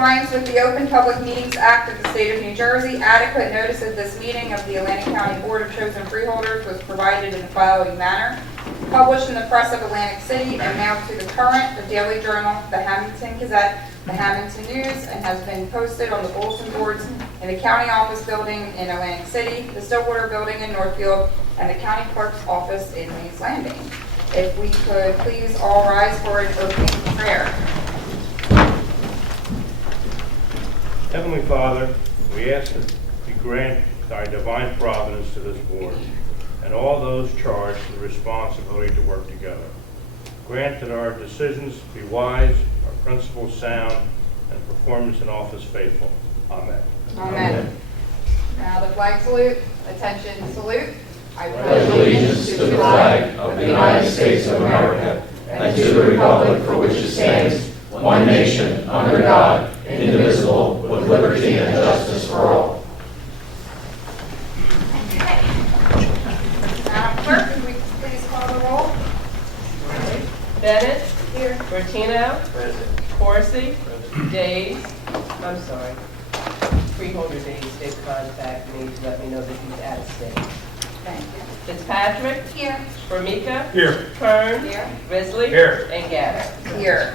compliance with the Open Public Meetings Act of the State of New Jersey, adequate notice of this meeting of the Atlantic County Board of Chosen Freeholders was provided in the following manner. Published in the Press of Atlantic City and mailed to the Current, the Daily Journal, the Hamilton Gazette, the Hamilton News, and has been posted on the bulletin boards in the County Office Building in Atlantic City, the Stillwater Building in Northfield, and the County Clerk's Office in Mays Landing. If we could please all rise for an opening prayer. Heavenly Father, we ask that you grant thy divine providence to this board and all those charged with the responsibility to work together. Grant that our decisions be wise, our principles sound, and performance in office faithful. Amen. Amen. Now the flag salute. Attention, salute. I pledge allegiance to the flag of the United States of America and to the republic for which it stands, one nation, under God, indivisible, with liberty and justice for all. Madam Clerk, can we please call the roll? Bennett. Here. Bertino. Present. Corsi. Days. I'm sorry. Freeholder Days did contact me to let me know that he's out of state. Thank you. Fitzpatrick. Here. Formica. Here. Kern. Here. Risley. Here. And Gaddis. Here.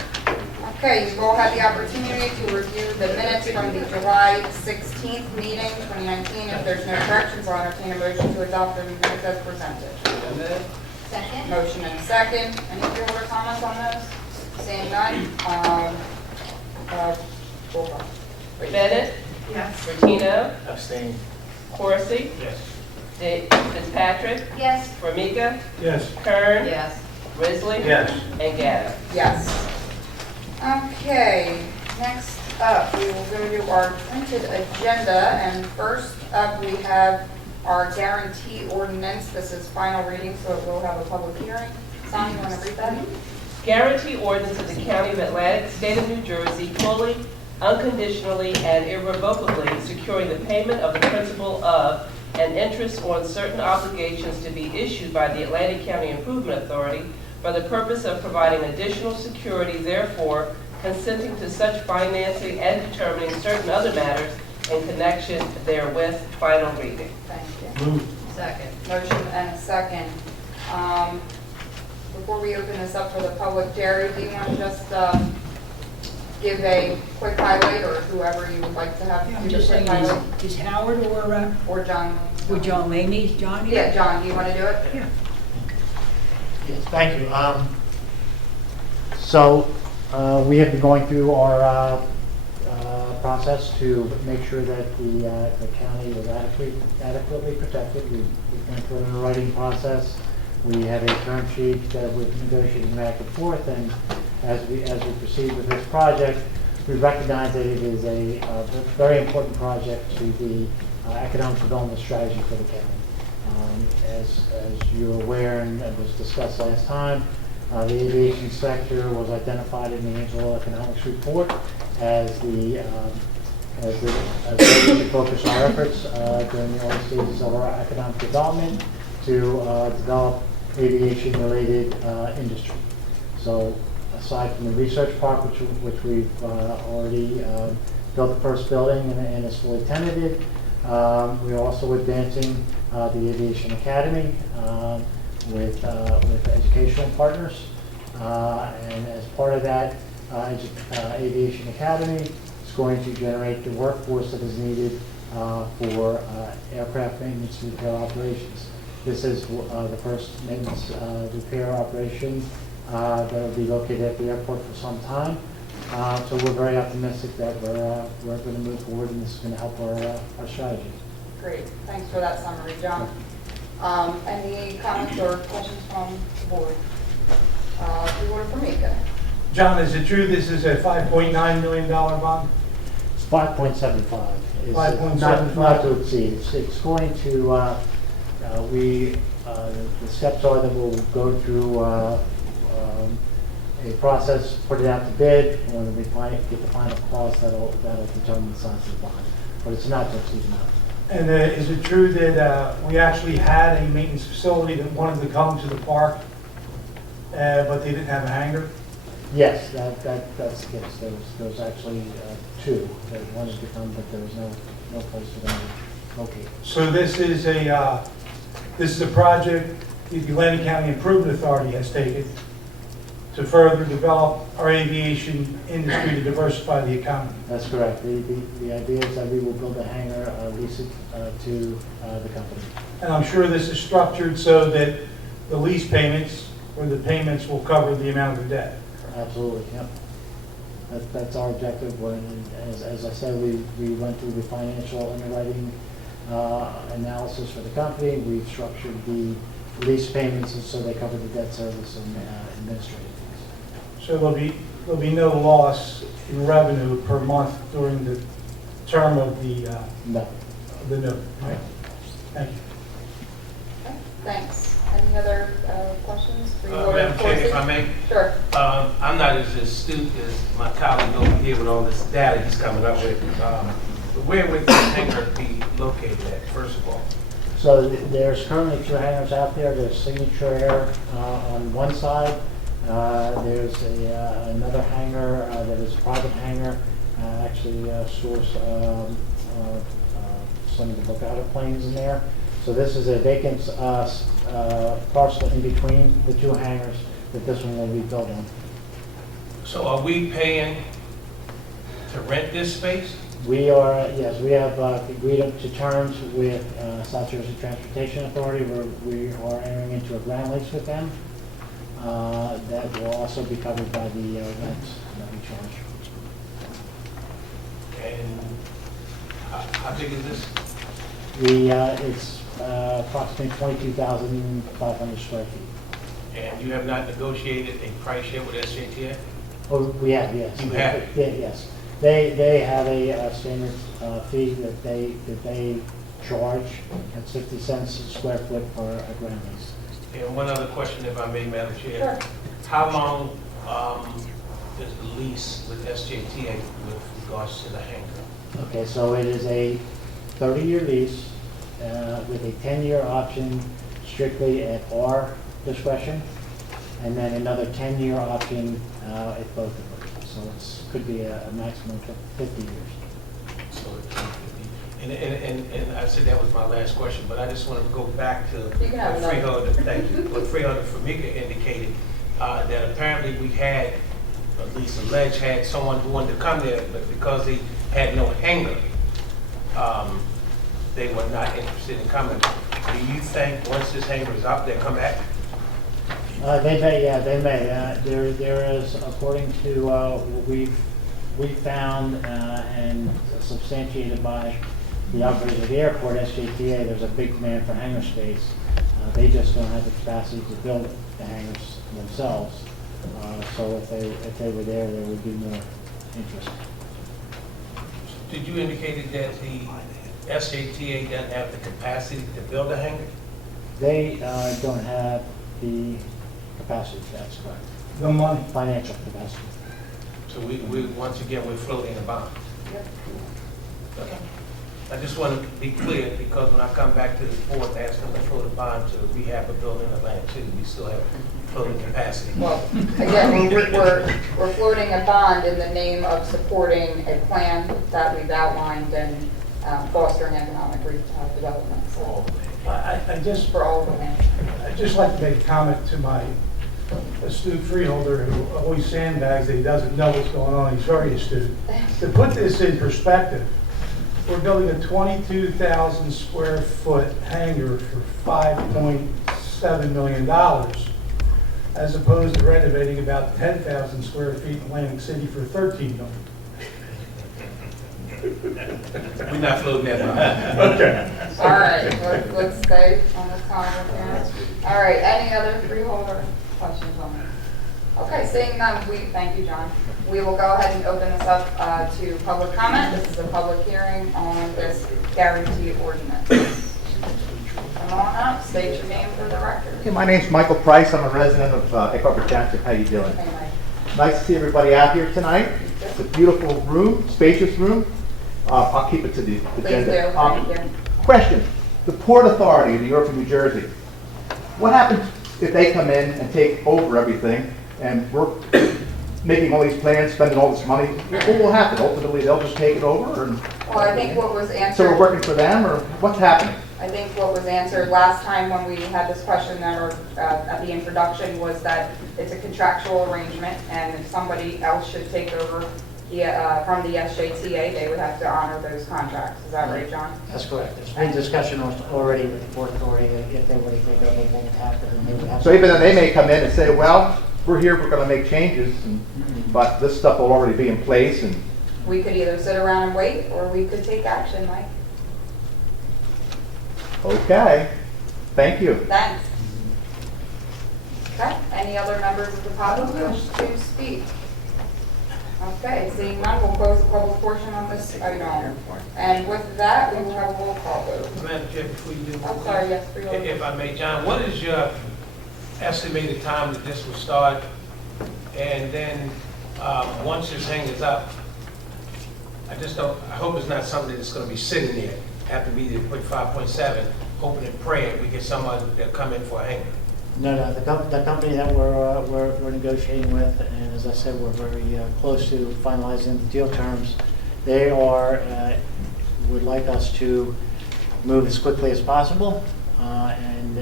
Okay, you've all had the opportunity to review the minutes from the July 16th meeting, 2019. If there's no corrections, I'll entertain a motion to adopt the minutes as presented. Second. Motion and second. Any freeholder comments on those? Seeing none. Roll call. Bennett. Yes. Bertino. Abstain. Corsi. Yes. Fitzpatrick. Yes. Formica. Yes. Kern. Yes. Risley. Yes. And Gaddis. Yes. Okay, next up, we will go to our printed agenda, and first up, we have our guarantee ordinance. This is final reading, so it will have a public hearing. Sam, you want to read that? Guarantee ordinance of the County of Atlantic, State of New Jersey, fully, unconditionally, and irrevocably securing the payment of the principal of and interest on certain obligations to be issued by the Atlantic County Improvement Authority for the purpose of providing additional security, therefore, consenting to such financing and determining certain other matters in connection therewith. Final reading. Thank you. Move. Second. Motion and a second. Before we open this up for the public, Jerry, do you want to just give a quick highlight, or whoever you would like to have Yeah, I'm give a just quick saying, highlight? is Howard Or John? or John Laney? John? Yeah, John, do you want to do it? Yeah. Yes, thank you. So we have been going through our process to make sure that the county is adequately protected. We've gone through an underwriting process. We have a term sheet that we're negotiating back and forth, and as we proceed with this project, we recognize that it is a very important project to the economic development strategy for the county. As you're aware, and was discussed last time, the aviation sector was identified in the Angelo Economics Report as the way we should focus our efforts during the early stages of our economic development to develop aviation-related industry. So, aside from the research part, which we've already built the first building and is fully tenanted, we're also advancing the Aviation Academy with educational partners. And as part of that, Aviation Academy is going to generate the workforce that is needed for aircraft maintenance and repair operations. This is the first maintenance repair operation that will be located at the airport for some time. So we're very optimistic that we're going to move forward, and this is going to help our strategy. Great, thanks for that summary, John. Any comments or questions from the board? Freeholder Formica. John, is it true this is a $5.9 million bond? It's 5.75. It's 5.75. not to exceed. It's going to, the steps are that we'll go through a process, put it out to bid, and when we get the final cost, that'll determine the size of the bond. But it's not to exceed amount. And is it true that we actually had a maintenance facility that wanted to come to the park, but they didn't have a hangar? Yes, that's the case. There was actually two that wanted to come, but there was no place for them to locate. So this is a project the Atlantic County Improvement Authority has taken to further develop our aviation industry to diversify the economy. That's correct. The idea is that we will build a hangar, lease it to the company. And I'm sure this is structured so that the lease payments or the payments will cover the amount of the debt. Absolutely, yep. That's our objective. As I said, we went through the financial underwriting analysis for the company. We've structured the lease payments so they cover the debt service and administrative fees. So there'll be no loss in revenue per month during the term of the No. note. Right? Thank you. Okay, thanks. Any other questions? Freeholder Madam Chair, if Corsi? I may, Sure. I'm not as astute as my colleague over here with all this data he's coming up with. Where would the hangar be located at, first of all? So there's currently two hangars out there. There's Signature Air on one side. There's another hangar that is a private hangar, actually stores some of the Bogota planes in there. So this is a vacant parcel in between the two hangars that this one will be built on. So are we paying to rent this space? We are, yes, we have agreed up to terms with South Jersey Transportation Authority where we are entering into a ground lease with them. That will also be covered by the rent that we charge. And how big is this? It's approximately 22,500 square feet. And you have not negotiated a price yet with SJTA? Oh, we have, yes. You have? Yeah, yes. They have a standard fee that they charge at 50 cents a square foot for a ground lease. And one other question, if I may, Madam Chair. Sure. How long is the lease with SJTA with regards to the hangar? Okay, so it is a 30-year lease with a 10-year option strictly at our discretion, and then another 10-year option at both of them. So it could be a maximum of 50 years. So it could be- And I said that was my last question, but I just want to go back to You can have what another. Freeholder, thank you, what Freeholder Formica indicated, that apparently we had, at least alleged, had someone who wanted to come there, but because they had no hangar, they were not interested in coming. Do you think once this hangar is up, they'll come back? They may, yeah, they may. There is, according to what we found and substantiated by the operator of the airport, SJTA, there's a big demand for hangar space. They just don't have the capacity to build the hangars themselves. So if they were there would be more interest. Did you indicate that the SJTA doesn't have the capacity to build a hangar? They don't have the capacity, that's correct. The money. Financial capacity. So we once again, we're floating a bond. Yep. Okay. I just want to be clear, because when I come back to the board and ask them to float a bond to rehab a building in Atlantic City, we still have floating capacity. Well, again, we're floating a bond in the name of supporting a plan that we've outlined and fostering economic development. So, I just for all of the land. I'd just like to make a comment to my astute freeholder who always sandbags that he doesn't know what's going on. He's very astute. To put this in perspective, we're building a 22,000 square foot hangar for $5.7 million, as opposed to renovating about 10,000 square feet in Atlantic City for $13 million. We're not floating that bond. Okay. All right, let's stay on this comment here. All right, any other freeholder questions on it? Okay, seeing none, thank you, John. We will go ahead and open this up to public comment. This is a public hearing on this guarantee ordinance. Come on up, state your name for the record. Hey, my name's Michael Price. I'm a resident of Ecuador Township. How you doing? Okay, Mike. Nice to see everybody out here tonight. It's a beautiful room, spacious room. I'll keep it to the Please do, agenda. thank you. Question: the Port Authority of New York and New Jersey. What happens if they come in and take over everything and we're making all these plans, spending all this money, what will happen? Ultimately, they'll just take it over, and Well, I think what was so we're answered, working for them, or what's happening? I think what was answered last time when we had this question at the introduction was that it's a contractual arrangement, and if somebody else should take over from the SJTA, they would have to honor those contracts. Is that right, John? That's correct. There's been discussion already with the Port Authority, if they were to take over, what would happen, and they would have to. So even then, they may come in and say, well, we're here, we're gonna make changes, but this stuff will already be in place, and We could either sit around and wait, or we could take action, Mike. okay, thank you. Thanks. Okay, any other members of the public wish to speak? Okay, seeing none, we'll close the public portion on this item. And with that, we will have a roll call vote. Madam Chair, before you do. I'm sorry, yes, Freeholder. If I may, John, what is your estimated time that this will start? And then, once this thing is up, I hope it's not something that's gonna be sitting there after we did put 5.7, hoping and praying we get someone that'll come in for a hanger. No, the company that we're negotiating with, and as I said, we're very close to finalizing the deal terms. They would like us to move as quickly as possible, and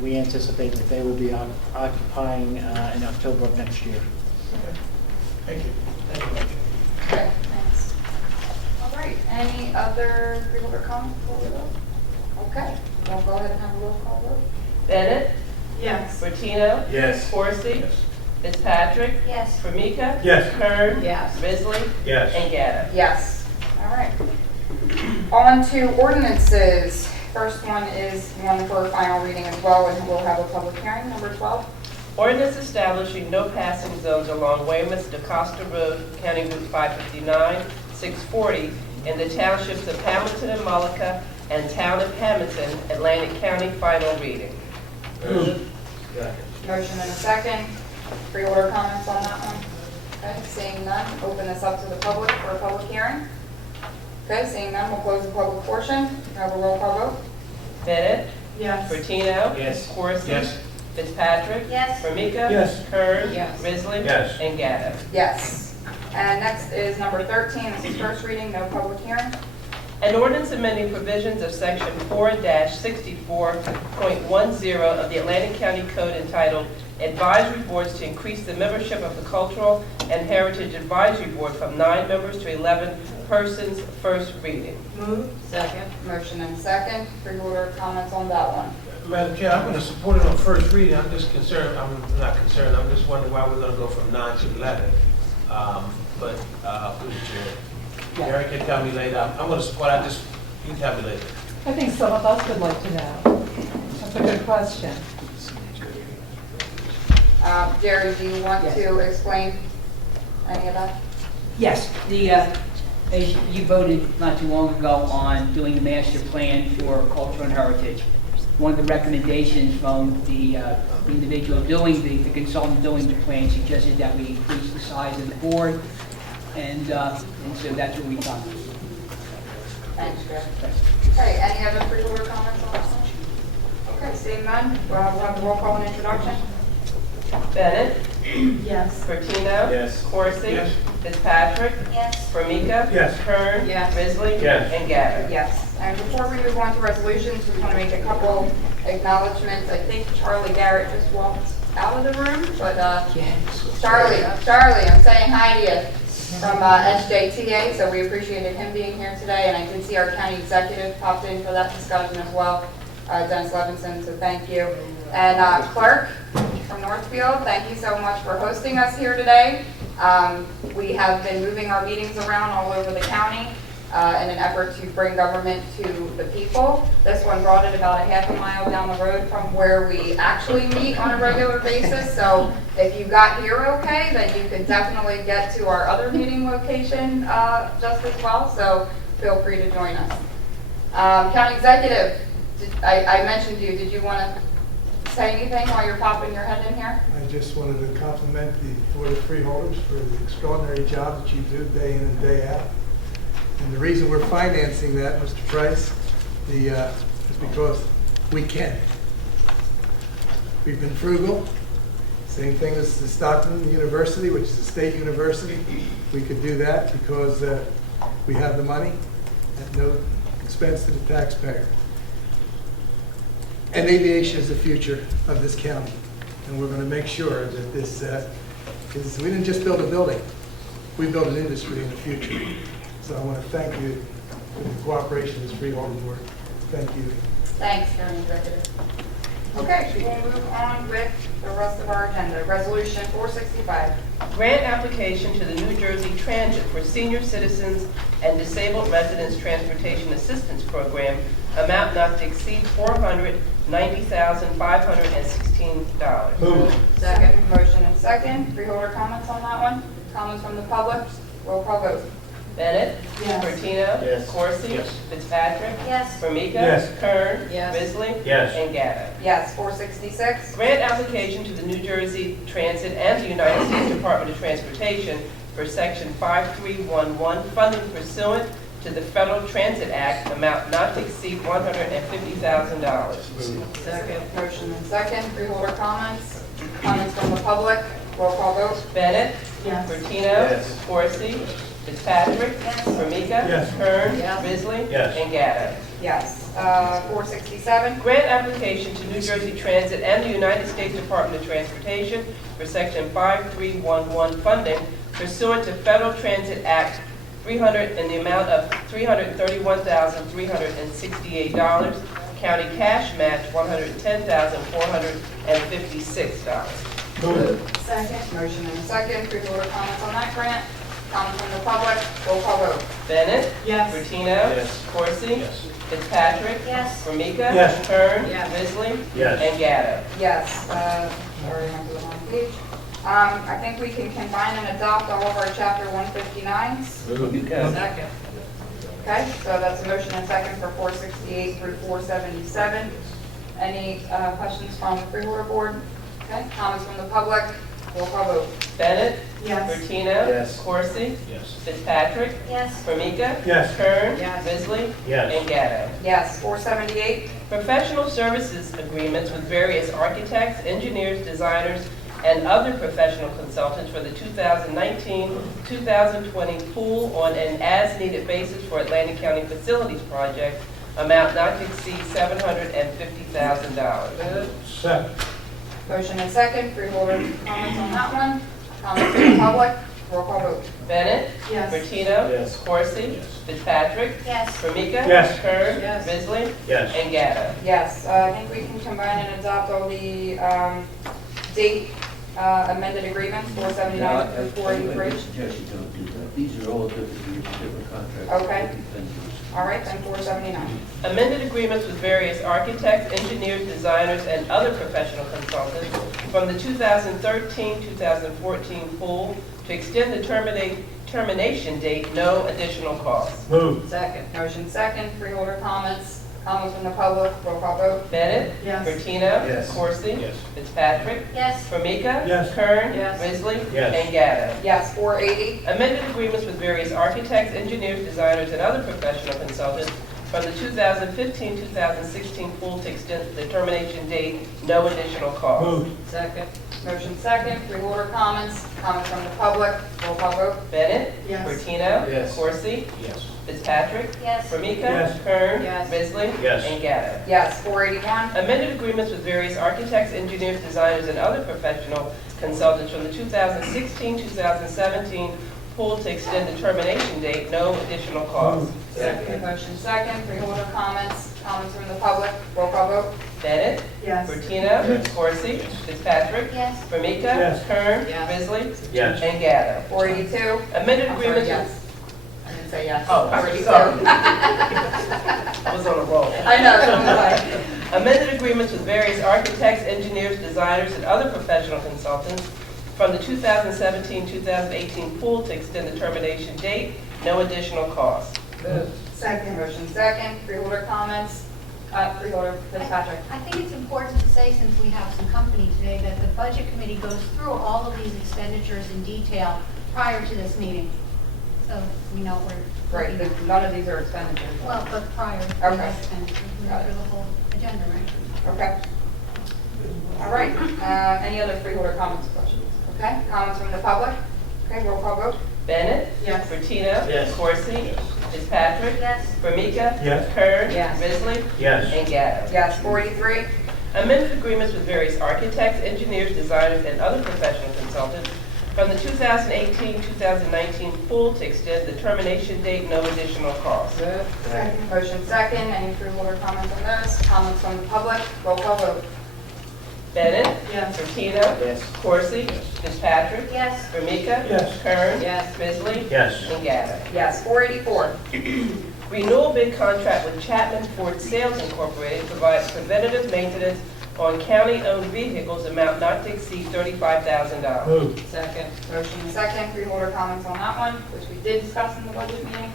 we anticipate that they will be occupying in October of next year. Thank you. Thank you. Okay, thanks. All right, any other Freeholder comments before we vote? Okay, we'll go ahead and have a roll call vote. Bennett, Yes. Bertino, Yes. Corsi, Fitzpatrick, Yes. Formika, Yes. Kern, Yes. Risley, Yes. and Gaddis. Yes, all right. On to ordinances. First one is one for final reading as well, and we'll have a public hearing, number 12. Ordinance establishing no passing zones along Weymouth DeCosta Road, County Route 559, 640, in the townships of Hamilton and Mullica and Town of Hamilton, Atlantic County, final reading. Motion and a second. Freeholder comments on that one? Okay, seeing none, open this up to the public for a public hearing. Okay, seeing none, we'll close the public portion. Have a roll call vote. Bennett, Yes. Bertino, Yes. Corsi, Yes. Fitzpatrick, Yes. Formika, Yes. Kern, Yes. Risley, Yes. and Gaddis. Yes. And next is number 13. This is first reading, no public hearing. An ordinance amending provisions of section 4-64.10 of the Atlantic County Code entitled Advisory Boards to increase the membership of the Cultural and Heritage Advisory Board from 9 members to 11 persons, first reading. Move. Second. Motion and second. Freeholder comments on that one. Madam Chair, I'm going to support it on first reading. I'm just concerned, I'm not concerned, I'm just wondering why we're going to go from 9 to 11. But, who's the chair? Gary can tell me later. I'm going to support, you can tell me later. I think some of us would like to know. That's a good question. Jerry, do you want to explain any of that? Yes, as you voted not too long ago on doing the master plan for culture and heritage. One of the recommendations from the individual doing the consultant doing the plan suggested that we increase the size of the board, and so that's what we've done. Thanks, Jeff. Okay, any other freeholder comments on this one? Okay, seeing none, we'll have the roll call and introduction. Bennett, Yes. Bertino, Yes. Corsi, Yes. Fitzpatrick, Yes. Formika, Yes. Kern, Yes. Risley, Yes. and Gaddis. Yes, and before we move on to resolutions, we want to make a couple acknowledgments. I think Charlie Garrett just walked out of the room, but Charlie, I'm saying hi to you from SJTA, so we appreciated him being here today, and I did see our county executive popped in for that discussion as well, Dennis Levinson, so thank you. And clerk from Northfield, thank you so much for hosting us here today. We have been moving our meetings around all over the county in an effort to bring government to the people. This one brought it about a half a mile down the road from where we actually meet on a regular basis. So if you got here okay, then you can definitely get to our other meeting location just as well. So feel free to join us. County executive, I mentioned you. Did you want to say anything while you're popping your head in here? I just wanted to compliment the Board of Freeholders for the extraordinary job that you do day in and day out. And the reason we're financing that, Mr. Price, is because we can. We've been frugal, Same thing as the Stockton University, which is a state university. We could do that because we have the money at no expense to the taxpayer. And aviation is the future of this county. And we're going to make sure that this, because we didn't just build a building, we built an industry in the future. So I want to thank you for the cooperation of this Freeholder Board. Thank you. Thanks, County Executive. Okay, we'll move on with the rest of our agenda. Resolution 465. Grant application to the New Jersey Transit for Senior Citizens and Disabled Residents Transportation Assistance Program, amount not to exceed $490,516. Move. Second. Motion and second. Freeholder comments on that one? Comments from the public? Roll call vote. Bennett? Yes. Martino? Yes. Corsi? Yes. Fitzpatrick? Yes. Formica? Yes. Kern? Yes. Risley? Yes. And Gatto. Yes. 466. Grant application to the New Jersey Transit and the United States Department of Transportation for Section 5311 funding pursuant to the Federal Transit Act, amount not to exceed $150,000. Second. Motion and second. Freeholder comments? Comments from the public? Roll call vote. Bennett? Yes. Martino? Yes. Corsi? Fitzpatrick? Yes. Formica? Yes. Kern? Yes. Risley? Yes. And Gatto. Yes. 467. Grant application to New Jersey Transit and the United States Department of Transportation for Section 5311 funding pursuant to Federal Transit Act 300 in the amount of $331,368. County cash match $110,456. Move. Second. Motion and second. Freeholder comments on that grant? Comments from the public? Roll call vote. Bennett? Yes. Martino? Yes. Corsi? Yes. Fitzpatrick? Yes. Formica? Yes. Kern? Yes. Risley? Yes. And Gatto. Yes. Sorry, I'm on the wrong page. I think we can combine and adopt all of our Chapter 159s. You can. Second. Okay, so that's a motion and second for 468 through 477. Any questions from the Freeholder Board? Okay, comments from the public? Roll call vote. Bennett? Yes. Martino? Yes. Corsi? Yes. Fitzpatrick? Yes. Formica? Yes. Kern? Yes. Risley? Yes. And Gatto. Yes. 478. Professional services agreements with various architects, engineers, designers, and other professional consultants for the 2019-2020 pool on an as-needed basis for Atlantic County Facilities Project, amount not to exceed $750,000. Second. Motion and second. Freeholder comments on that one? Comments from the public? Roll call vote. Bennett? Yes. Martino? Yes. Corsi? Fitzpatrick? Yes. Formica? Yes. Kern? Yes. Risley? Yes. And Gatto. Yes, I think we can combine and adopt all the date amended agreements, 479 through 483. suggestion don't do that. These are all different contracts. Okay. different vendors. All right, then 479. Amended agreements with various architects, engineers, designers, and other professional consultants from the 2013-2014 pool to extend the termination date, no additional cost. Move. Second. Motion second, freeholder comments. Comments from the public, roll call vote. Bennett? Yes. Bertino? Yes. Corsi? Yes. Fitzpatrick? Yes. Formica? Yes. Kern? Yes. Risley? Yes. And Gatto. Yes, 480. Amended agreements with various architects, engineers, designers, and other professional consultants from the 2015-2016 pool to extend the termination date, no additional cost. Move. Second. Motion second, freeholder comments. Comments from the public, roll call vote. Bennett? Yes. Bertino? Yes. Corsi? Yes. Fitzpatrick? Yes. Formica? Yes. Kern? Yes. Risley? Yes. And Gatto. Yes, 481. Amended agreements with various architects, engineers, designers, and other professional consultants from the 2016-2017 pool to extend the termination date, no additional cost. Second. Motion second, freeholder comments. Comments from the public, roll call vote. Bennett? Yes. Bertino? Yes. Corsi? Fitzpatrick? Yes. Formica? Yes. Kern? Yes. Risley? Yes. And Gatto. 482. Amended I'm sorry, agreements yes. with... I didn't say yes. Oh, I'm 482. sorry. I was on a roll. I know, I'm like, Amended agreements with various architects, engineers, designers, and other professional consultants from the 2017-2018 pool to extend the termination date, no additional cost. Second. motion second, freeholder comments. Freeholder Fitzpatrick. I think it's important to say, since we have some company today, that the Budget Committee goes through all of these expenditures in detail prior to this meeting. So we know what we're Right, looking at. none of these are expenditures. Well, but prior to Okay. the expenditures, we go Got it. through the whole agenda, right? Okay. All right, any other freeholder comments or questions? Okay, comments from the public? Okay, roll call vote. Bennett? Yes. Bertino? Yes. Corsi? Fitzpatrick? Yes. Formica? Yes. Kern? Yes. Risley? Yes. And Gatto. Yes, 43. Amended agreements with various architects, engineers, designers, and other professional consultants from the 2018-2019 pool to extend the termination date, no additional cost. Second. Motion second, any freeholder comments on those? Comments from the public? Roll call vote. Bennett? Yes. Bertino? Yes. Corsi? Fitzpatrick? Yes. Formica? Yes. Kern? Yes. Risley? Yes. And Gatto. Yes, 484. Renewal bid contract with Chapman Ford Sales Incorporated provides preventative maintenance on county-owned vehicles amount not to exceed $35,000. Move. Second. Motion second, freeholder comments on that one, which we did discuss in the budget meeting.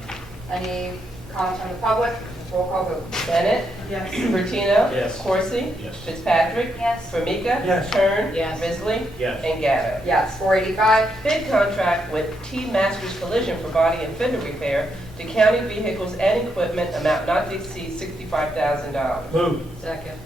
Any comments from the public? Roll call vote. Bennett? Yes. Bertino? Yes. Corsi? Yes. Fitzpatrick? Yes. Formica? Yes. Kern? Yes. Risley? Yes. And Gatto. Yes, 485. Bid contract with T Masters Collision for body and fender repair to county vehicles and equipment amount not to exceed $65,000. Move. Second.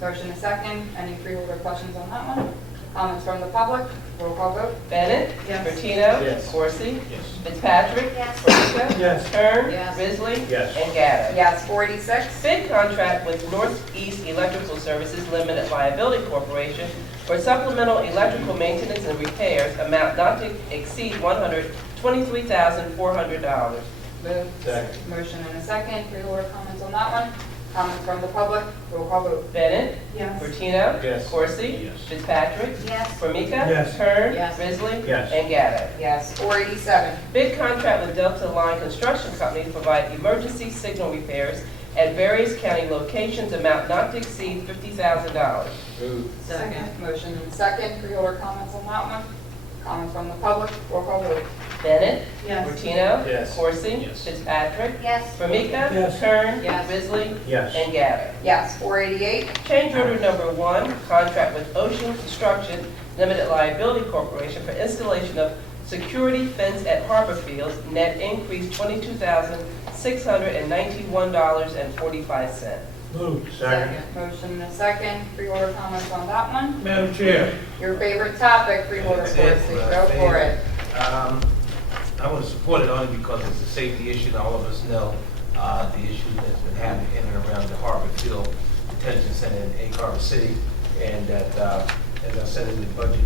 Motion is second, any freeholder questions on that one? Comments from the public? Roll call vote. Bennett? Yes. Bertino? Yes. Corsi? Yes. Fitzpatrick? Yes. Formica? Yes. Kern? Yes. Risley? Yes. And Gatto. Yes, 486. Bid contract with Northeast Electrical Services Limited Liability Corporation for supplemental electrical maintenance and repairs amount not to exceed $123,400. Move. Second. Motion and a second, freeholder comments on that one? Comments from the public? Roll call vote. Bennett? Yes. Bertino? Yes. Corsi? Yes. Fitzpatrick? Yes. Formica? Yes. Kern? Yes. Risley? Yes. And Gatto. Yes, 487. Bid contract with Delta Line Construction Company to provide emergency signal repairs at various county locations amount not to exceed $50,000. Move. Second. Motion and second, freeholder comments on that one? Comments from the public? Roll call vote. Bennett? Yes. Bertino? Yes. Corsi? Yes. Fitzpatrick? Yes. Formica? Yes. Kern? Yes. Risley? Yes. And Gatto. Yes, 488. Change order number 1, contract with Ocean Construction Limited Liability Corporation for installation of security fence at Harbor Fields, net increase $22,691.45. Move. Second. Motion and a second, freeholder comments on that one? Madam Chair. Your favorite topic, freeholder That's it. Corsi, go for it. I want to support it only because it's a safety issue, and all of us know the issue that's been happening in and around the Harbor Field Detention Center in Egg Harbor City, and that, as I said in the budget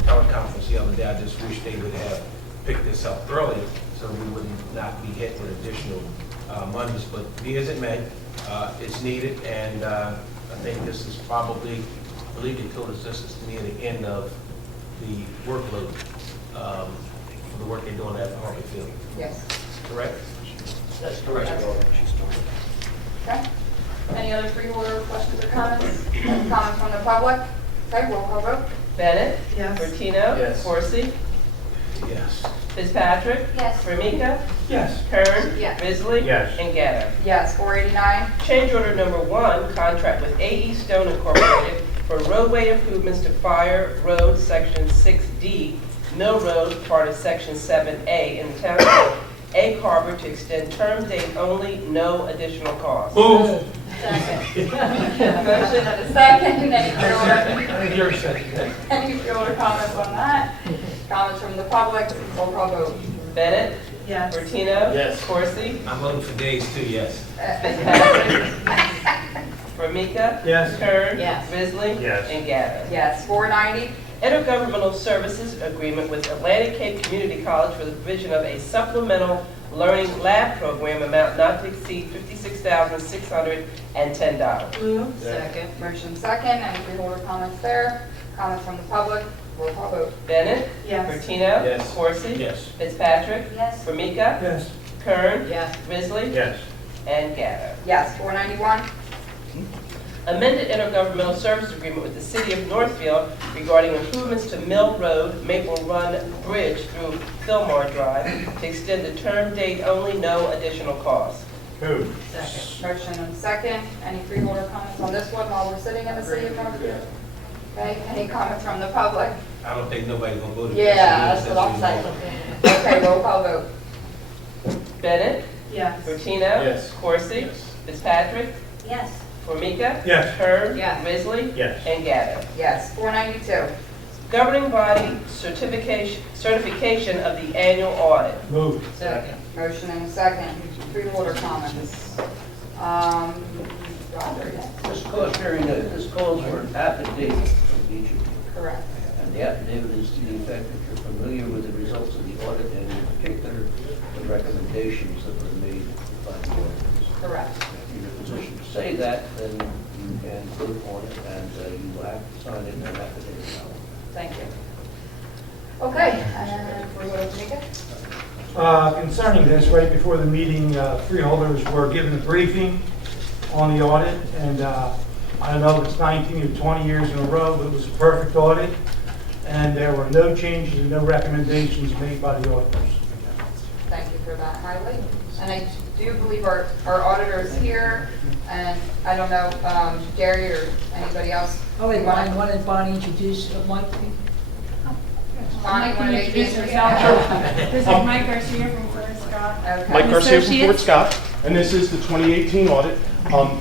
teleconference the other day, I just wish they would have picked this up earlier so we would not be hit with additional monies, but be as it may, it's needed, and I think this is probably, I believe they told us this is near the end of the workload for the work they're doing at the Harbor Field, Yes. correct? That's correct. Okay. Any other freeholder questions or comments? Comments from the public? Okay, roll call vote. Bennett? Yes. Bertino? Yes. Corsi? Yes. Fitzpatrick? Yes. Formica? Yes. Kern? Yes. Risley? Yes. And Gatto. Yes, 489. Change order number 1, contract with AE Stone Incorporated for roadway improvements to Fire Road, Section 6D, Mill Road, part of Section 7A in the township of Egg Harbor to extend term date only, no additional cost. Move. Motion and a second, any freeholder, I think you're second. any freeholder comments on that? Comments from the public? Roll call vote. Bennett? Yes. Bertino? Yes. Corsi? I'm voting for days too, yes. Fitzpatrick? Formica? Yes. Kern? Yes. Risley? Yes. And Gatto. Yes, 490. Intergovernmental Services Agreement with Atlantic Cape Community College for the provision of a supplemental learning lab program amount not to exceed $56,610. Move. Second. Motion second, any freeholder comments there? Comments from the public? Roll call vote. Bennett? Yes. Bertino? Yes. Corsi? Yes. Fitzpatrick? Yes. Formica? Yes. Kern? Yes. Risley? Yes. And Gatto. Yes, 491. Amended intergovernmental service agreement with the City of Northfield regarding improvements to Mill Road, Maple Run Bridge through Fillmore Drive to extend the term date only, no additional cost. Move. Second. Motion and second, any freeholder comments on this one while we're sitting in the city of Northfield? Okay, any comments from the public? I don't think nobody's gonna vote against it. Yeah, that's what I'm saying. Okay, roll call vote. Bennett? Yes. Bertino? Yes. Corsi? Yes. Fitzpatrick? Yes. Formica? Yes. Herb? Yes. Risley? Yes. And Gaddis. Yes. 492. Governing body certification of the annual audit. Move. Second. Motion and a second. Freeholder comments. Roger, yes. This calls for an affidavit from each of you. Correct. And the affidavit is to the effect that you're familiar with the results of the audit and in particular the recommendations that were made by the auditors. Correct. If you're in a position to say that, then you can vote on it and you will have to sign it in an affidavit. Thank you. Okay, and Freeholder Meeting. Concerning this, right before the meeting, freeholders were given a briefing on the audit, and I don't know if it's 19 or 20 years in a row, but it was a perfect audit, and there were no changes and no recommendations made by the auditors. Thank you for that highlight. And I do believe our auditor is here, and I don't know, Gary or anybody else. Oh, wait, why did Bonnie introduce Mike? Bonnie, want to introduce yourself? This is Mike Garcia from Fort Scott. Okay. Mike Garcia from Fort Associates. Scott, and this is the 2018 audit.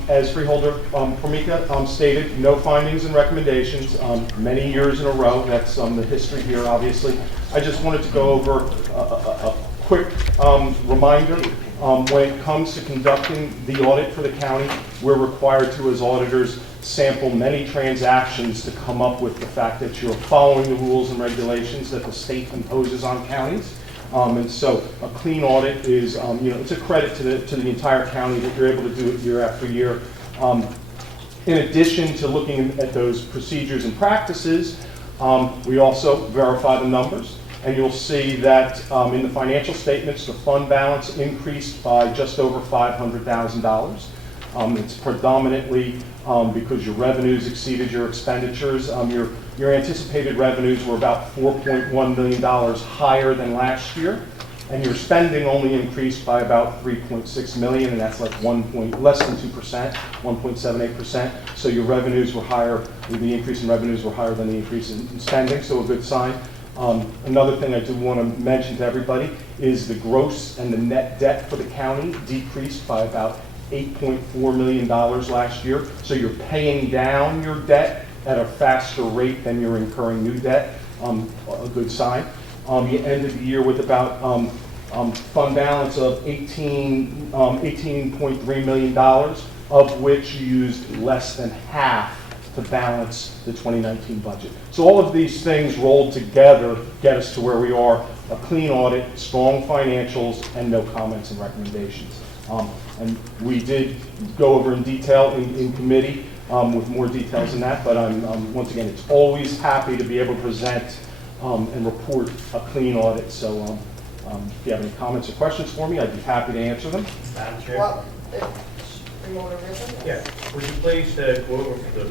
As Freeholder Formica stated, no findings and recommendations, many years in a row. That's the history here, obviously. I just wanted to go over a quick reminder. When it comes to conducting the audit for the county, we're required to, as auditors, sample many transactions to come up with the fact that you're following the rules and regulations that the state imposes on counties. And so a clean audit is, it's a credit to the entire county that you're able to do it year after year. In addition to looking at those procedures and practices, we also verify the numbers. And you'll see that in the financial statements, the fund balance increased by just over $500,000. It's predominantly because your revenues exceeded your expenditures. Your anticipated revenues were about $4.1 million higher than last year, and your spending only increased by about $3.6 million, and that's like less than 2%, 1.78%. So your revenues were higher, the increase in revenues were higher than the increase in spending, so a good sign. Another thing I do want to mention to everybody is the gross and the net debt for the county decreased by about $8.4 million last year. So you're paying down your debt at a faster rate than you're incurring new debt, a good sign. You ended the year with about fund balance of $18.3 million, of which you used less than half to balance the 2019 budget. So all of these things rolled together get us to where we are, a clean audit, strong financials, and no comments and recommendations. And we did go over in detail in committee with more details than that, but I'm once again, it's always happy to be able to present and report a clean audit. So if you have any comments or questions for me, I'd be happy to answer them. Madam Chair? Well, Freeholder Risley? Yeah. Would you please go over for the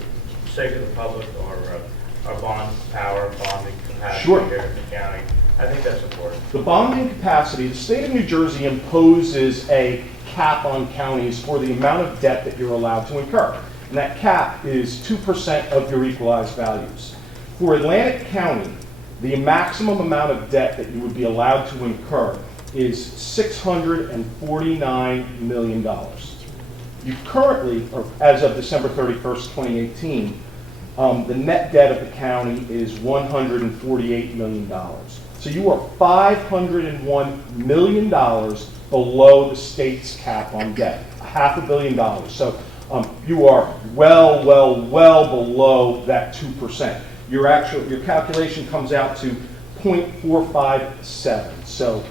sake of the public our bond power, bonding capacity Sure. here in the county? I think that's important. The bonding capacity, the state of New Jersey imposes a cap on counties for the amount of debt that you're allowed to incur. And that cap is 2% of your equalized values. For Atlantic County, the maximum amount of debt that you would be allowed to incur is $649 million. You currently, or as of December 31st, 2018, the net debt of the county is $148 million. So you are $501 million below the state's cap on debt, $500 million. So you are well below that 2%. Your calculation comes out to 0.457. So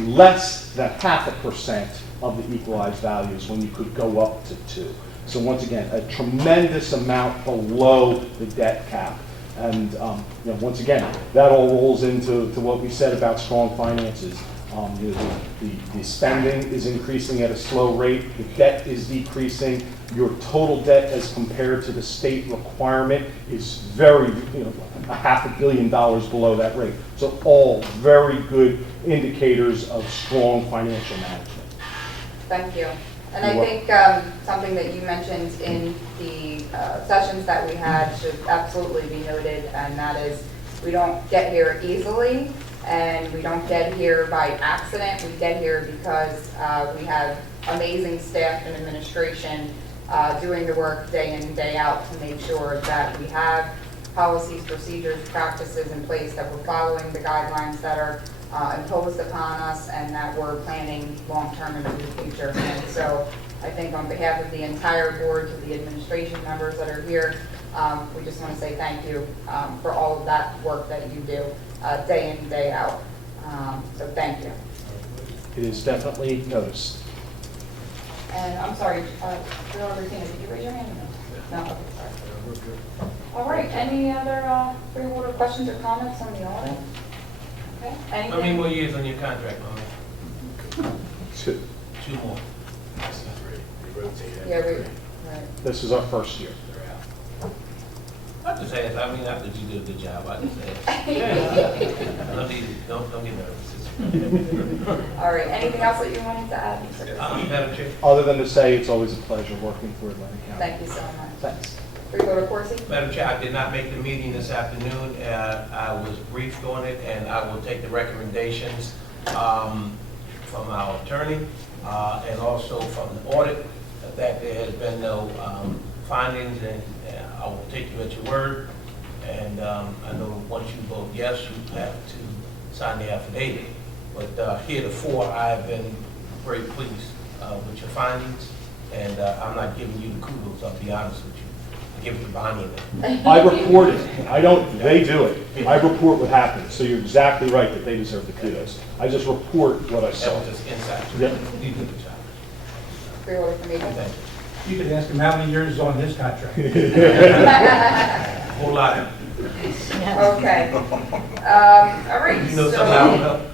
less than 0.5% of the equalized values when you could go up to 2. So once again, a tremendous amount below the debt cap. And once again, that all rolls into what we said about strong finances. The spending is increasing at a slow rate. The debt is decreasing. Your total debt as compared to the state requirement is very, $500 million below that rate. So all very good indicators of strong financial management. Thank you. And I think something that you mentioned in the sessions that we had should absolutely be noted, and that is we don't get here easily, and we don't get here by accident. We get here because we have amazing staff and administration doing the work day in and day out to make sure that we have policies, procedures, practices in place, that we're following the guidelines that are imposed upon us, and that we're planning long-term into the future. And so I think on behalf of the entire board, to the administration members that are here, we just want to say thank you for all of that work that you do day in and day out. So thank you. It is definitely noticed. And I'm sorry, Freeholder Regina, did you raise your hand? No, okay, sorry. All right, any other Freeholder questions or comments on the audit? Okay, anything? How many more years on your contract, Mom? 2. 2 more. Yeah, right. This is our first year. I just asked, I mean, after you did a good job, I just asked. Don't get nervous. All right, anything else that you wanted to add, Mr. Griffin? Madam Chair. Other than to say, it's always a pleasure working for Atlantic County. Thank you so much. Thanks. Freeholder Corsi? Madam Chair, I did not make the meeting this afternoon. I was briefed on it, and I will take the recommendations from our attorney and also from the audit that there has been no findings, and I will take you at your word. And I know once you vote yes, you have to sign the affidavit. But heretofore, I've been very pleased with your findings, and I'm not giving you the kudos, I'll be honest with you. I give it to Bonnie and them. I report it. I don't, they do it. I report what happens. So you're exactly right that they deserve the kudos. I just report what I That saw. was just inside. Yep. You did a good job. Freeholder Committee? Thank You can ask him how many years is on his contract. you. A whole lot. Okay. All right, You know something I don't so know?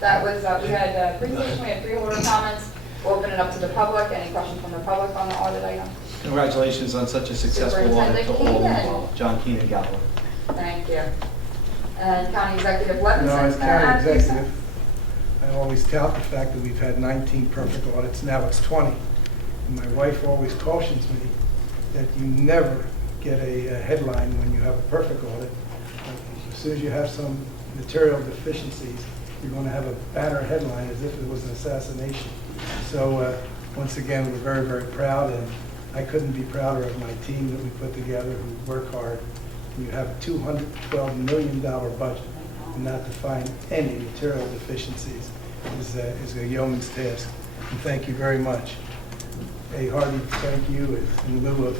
that was, we had presentation, we had Freeholder comments. We'll open it up to the public. Any questions from the public on the audit item? Congratulations on such a successful audit to all Superintendent involved. John Keenan Galloway. Thank you. And County Executive No, Levinson? as county executive, I always tout the fact that we've had 19 perfect audits, now it's 20. And my wife always cautions me that you never get a headline when you have a perfect audit. As soon as you have some material deficiencies, you're going to have a banner headline as if it was an assassination. So once again, we're very, very proud, and I couldn't be prouder of my team that we put together who work hard. You have a $212 million budget, and not to find any material deficiencies is a yeoman's task. And thank you very much. A hearty thank you is in lieu of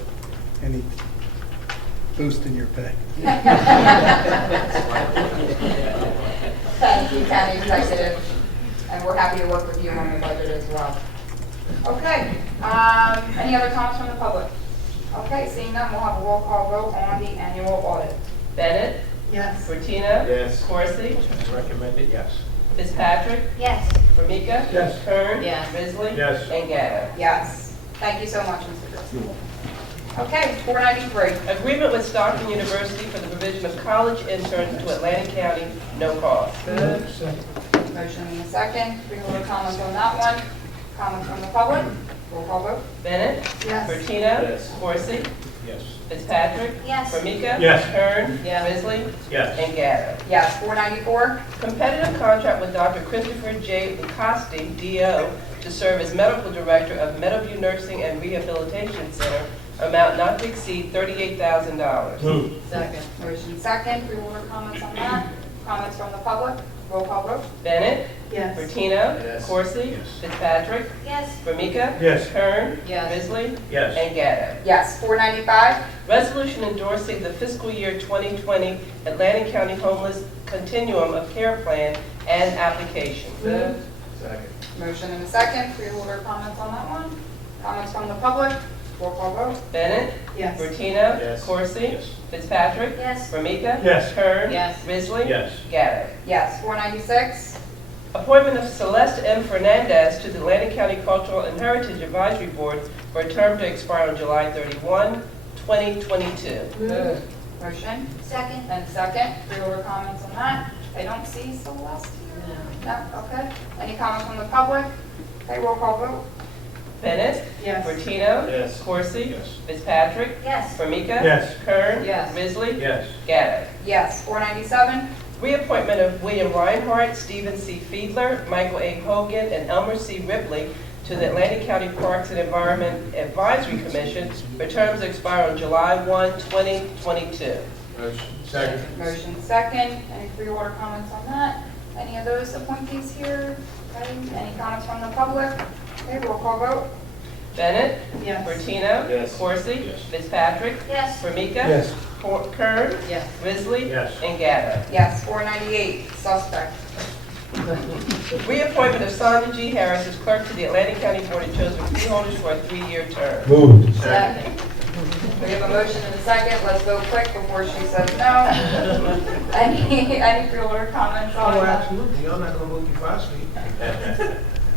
any boost in your pay. Thank you, County Executive. And we're happy to work with you on the budget as well. Okay, any other comments from the public? Okay, seeing none, we'll have a roll call vote on the annual audit. Bennett? Yes. Bertina? Yes. Corsi? Recommended, yes. Fitzpatrick? Yes. Formica? Yes. Kern? Yes. Risley? Yes. And Gatto. Yes. Thank you so much, Mr. Griffin. Okay, 493. Agreement with Stockton University for the provision of college interns to Atlantic County, no cost. Motion in a second. Freeholder comments on that one. Comments from the public? Roll call vote. Bennett? Yes. Bertina? Yes. Corsi? Yes. Fitzpatrick? Yes. Formica? Yes. Kern? Yes. Risley? Yes. And Gatto. Yes, 494. Competitive contract with Dr. Christopher J. Lucosti, D.O., to serve as Medical Director of Meadowview Nursing and Rehabilitation Center, amount not to exceed $38,000. Move. Second. Motion second. Freeholder comments on that. Comments from the public? Roll call vote. Bennett? Yes. Bertina? Yes. Corsi? Yes. Fitzpatrick? Yes. Formica? Yes. Kern? Yes. Risley? Yes. And Gatto. Yes, 495. Resolution endorsing the fiscal year 2020 Atlantic County Homeless Continuum of Care Plan and application. Second. Motion in a second. Freeholder comments on that one. Comments from the public? Roll call vote. Bennett? Yes. Bertina? Yes. Corsi? Yes. Fitzpatrick? Yes. Formica? Yes. Kern? Yes. Risley? Yes. Gatto. Yes, 496. Appointment of Celeste M. Fernandez to the Atlantic County Cultural and Heritage Advisory Board for a term to expire on July 31, 2022. Motion Second. and second. Freeholder comments on that. I don't see Celeste here. No, okay. Any comments from the public? Okay, roll call vote. Bennett? Yes. Bertino? Yes. Corsi? Yes. Fitzpatrick? Yes. Formica? Yes. Kern? Yes. Risley? Yes. Gatto. Yes, 497. Reappointment of William Reinhardt, Stephen C. Fiedler, Michael A. Hogan, and Elmer C. Ripley to the Atlantic County Parks and Environment Advisory Commission for terms that expire on July 1, 2022. Second. Motion second. Any freeholder comments on that? Any of those appointees here? Any comments from the public? Okay, roll call vote. Bennett. Yes. Bertino. Yes. Coursey. Yes. Fitzpatrick. Yes. Formica. Yes. Kern. Yes. Risley. Yes. And Gatto. Yes, 498, suspect. Reappointment of Sonia G. Harris as clerk to the Atlantic County Board of Chosen Freeholders for a 3-year term. Moved. Second. We have a motion and a second. Let's vote quick before she says no. Any freeholder comments on Oh, that? absolutely. Y'all not gonna move too fast, me.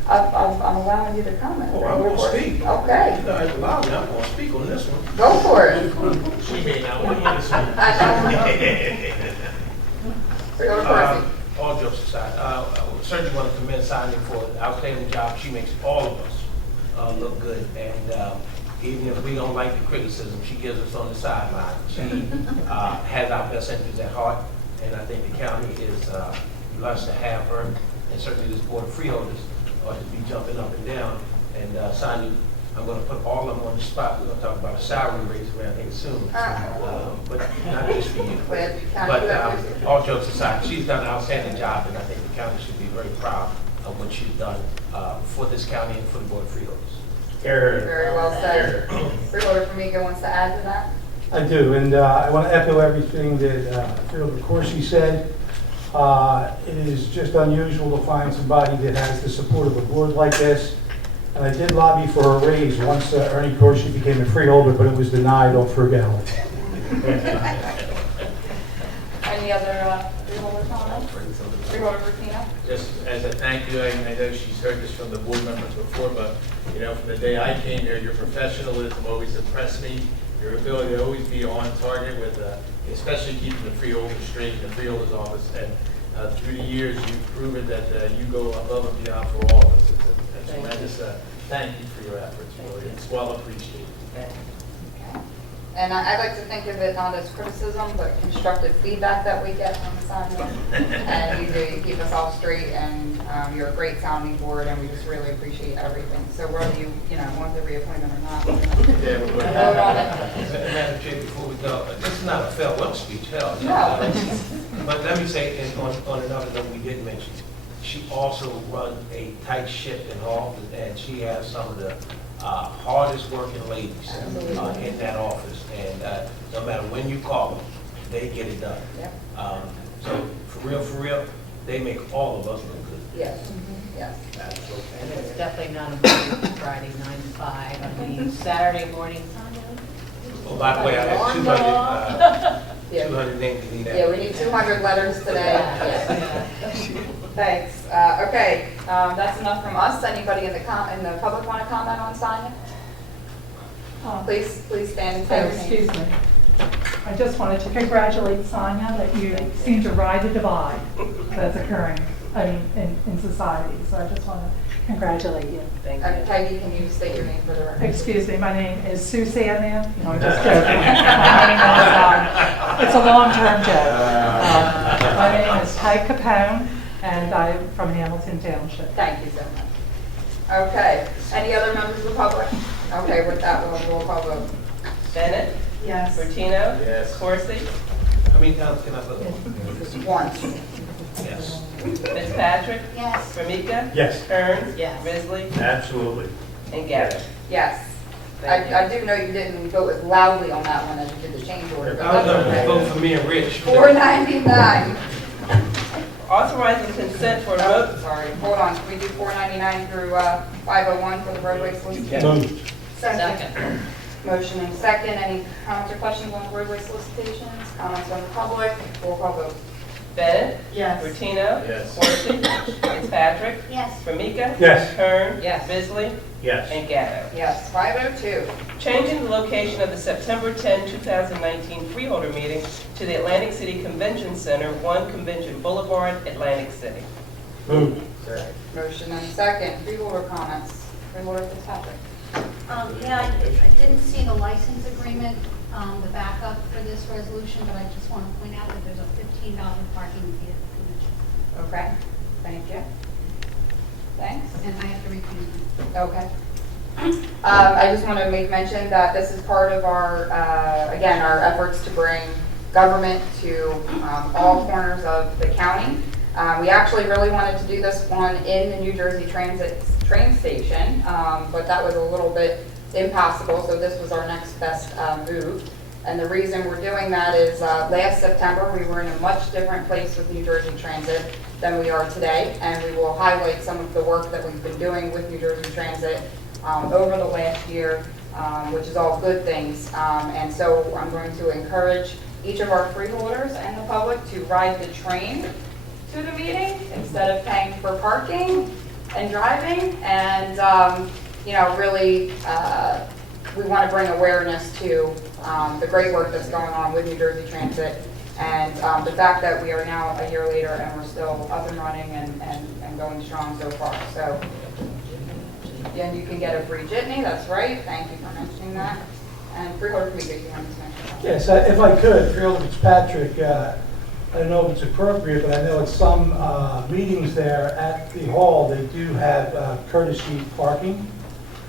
I'm allowing you to comment. Oh, I'm gonna speak. You Okay, guys allow me, I'm gonna speak on this one. go for it. She may not want to hear this one. I know. Freeholder Corsi. All jokes aside, I certainly want to commend Sonia for an outstanding job. She makes all of us look good, and even if we don't like the criticism, she gives us on the sideline. She has our best interests at heart, and I think the county is blessed to have her, and certainly this board of freeholders ought to be jumping up and down. And Sonia, I'm going to put all of them on the spot. We're going to talk about a salary raise around here soon, but not just for you. But all jokes aside, she's done an outstanding job, and I think the county should be very proud of what she's done for this county and for the board of freeholders. Very well said. Freeholder Formica wants to add to that? I do, and I want to echo everything that Freeholder Corsi said. It is just unusual to find somebody that has the support of a board like this. And I did lobby for a raise once Ernie Corsi became a freeholder, but it was denied on frugality. Any other freeholder comments? Freeholder Bertino? Just as a thank you, I know she's heard this from the board members before, but from the day I came here, your professionalism always impressed me. Your ability to always be on target with, especially keeping the freeholders straight in the freeholders office. And through the years, you've proven that you go above and beyond for all of us. It's a tremendous thank you for your efforts, really. It's well appreciated. Okay. And I'd like to think of it not as criticism, but constructive feedback that we get from Sonia. And you do, you keep us all straight, and you're a great sounding board, and we just really appreciate everything. So whether you want the reappointment or not, we're gonna vote on it. Madam Chair, before we go, this is not a farewell speech, hell. No. But let me say, on another note we did mention, she also runs a tight ship in Alton, and she has some of the hardest working ladies in that office. And no matter when you call them, they get it done. Yep. So for real, they make all of us look good. Yes, yes. And it's definitely not a Monday to Friday, 9 to 5. I mean, Saturday morning. Oh, by the way, I have 200 names to need that. Yeah, we need 200 letters today. Yeah. Thanks. Okay, that's enough from us. Anybody in the public want to comment on Sonia? Please stand and say your name. Excuse me. I just wanted to congratulate Sonia that you seem to ride the divide that's occurring, in society. So I just want to congratulate you. Thank you. Peggy, can you state your name for the record? Excuse me, my name is Sue Sandman. No, I'm just joking. My name is, it's a long-term joke. My name is Peg Capone, and I'm from Hamilton Township. Thank you so much. Okay, any other members of the public? Okay, with that, we'll roll call vote. Bennett. Yes. Bertino. Yes. Coursey. How many times can I vote? Once. Yes. Fitzpatrick. Yes. Formica. Yes. Kern. Yes. Risley. Absolutely. And Gatto. Yes. Thank you. I do know you didn't vote as loudly on that one as you did the change order. but I was that's going to okay. vote for me and Rich. 499. Authorizing consent for road. Sorry, hold on. Can we do 499 through 501 for the roadway solicitation? Moved. Second. Motion and second. Any comments or questions on the roadway solicitations? Comments from the public? Roll call vote. Bennett. Yes. Bertino. Yes. Coursey. Fitzpatrick. Yes. Formica. Yes. Kern. Yes. Risley. Yes. And Gatto. Yes. 502. Changing the location of the September 10, 2019 Freeholder Meeting to the Atlantic City Convention Center, 1 Convention Boulevard, Atlantic City. Moved. Motion and second. Freeholder comments. Freeholder Fitzpatrick. Yeah, I didn't see the license agreement, the backup for this resolution, but I just want to point out that there's a $15 parking fee at the convention. Okay. Thank you. Thanks. And I have to recuse. Okay. I just want to make mention that this is part of our, again, our efforts to bring government to all corners of the county. We actually really wanted to do this one in the New Jersey Transit train station, but that was a little bit impossible, so this was our next best move. And the reason we're doing that is last September we were in a much different place with New Jersey Transit than we are today, and we will highlight some of the work that we've been doing with New Jersey Transit over the last year, which is all good things. And so I'm going to encourage each of our freeholders and the public to ride the train to the meeting instead of paying for parking and driving. And you know, really, we want to bring awareness to the great work that's going on with New Jersey Transit, and the fact that we are now a year later and we're still up and running and going strong so far. So, and you can get a free jitney, that's right. Thank you for mentioning that. And Freeholder Meeting, you want to mention that? Yes, if I could, Freeholder Fitzpatrick, I don't know if it's appropriate, but I know at some meetings there at the hall, they do have courtesy parking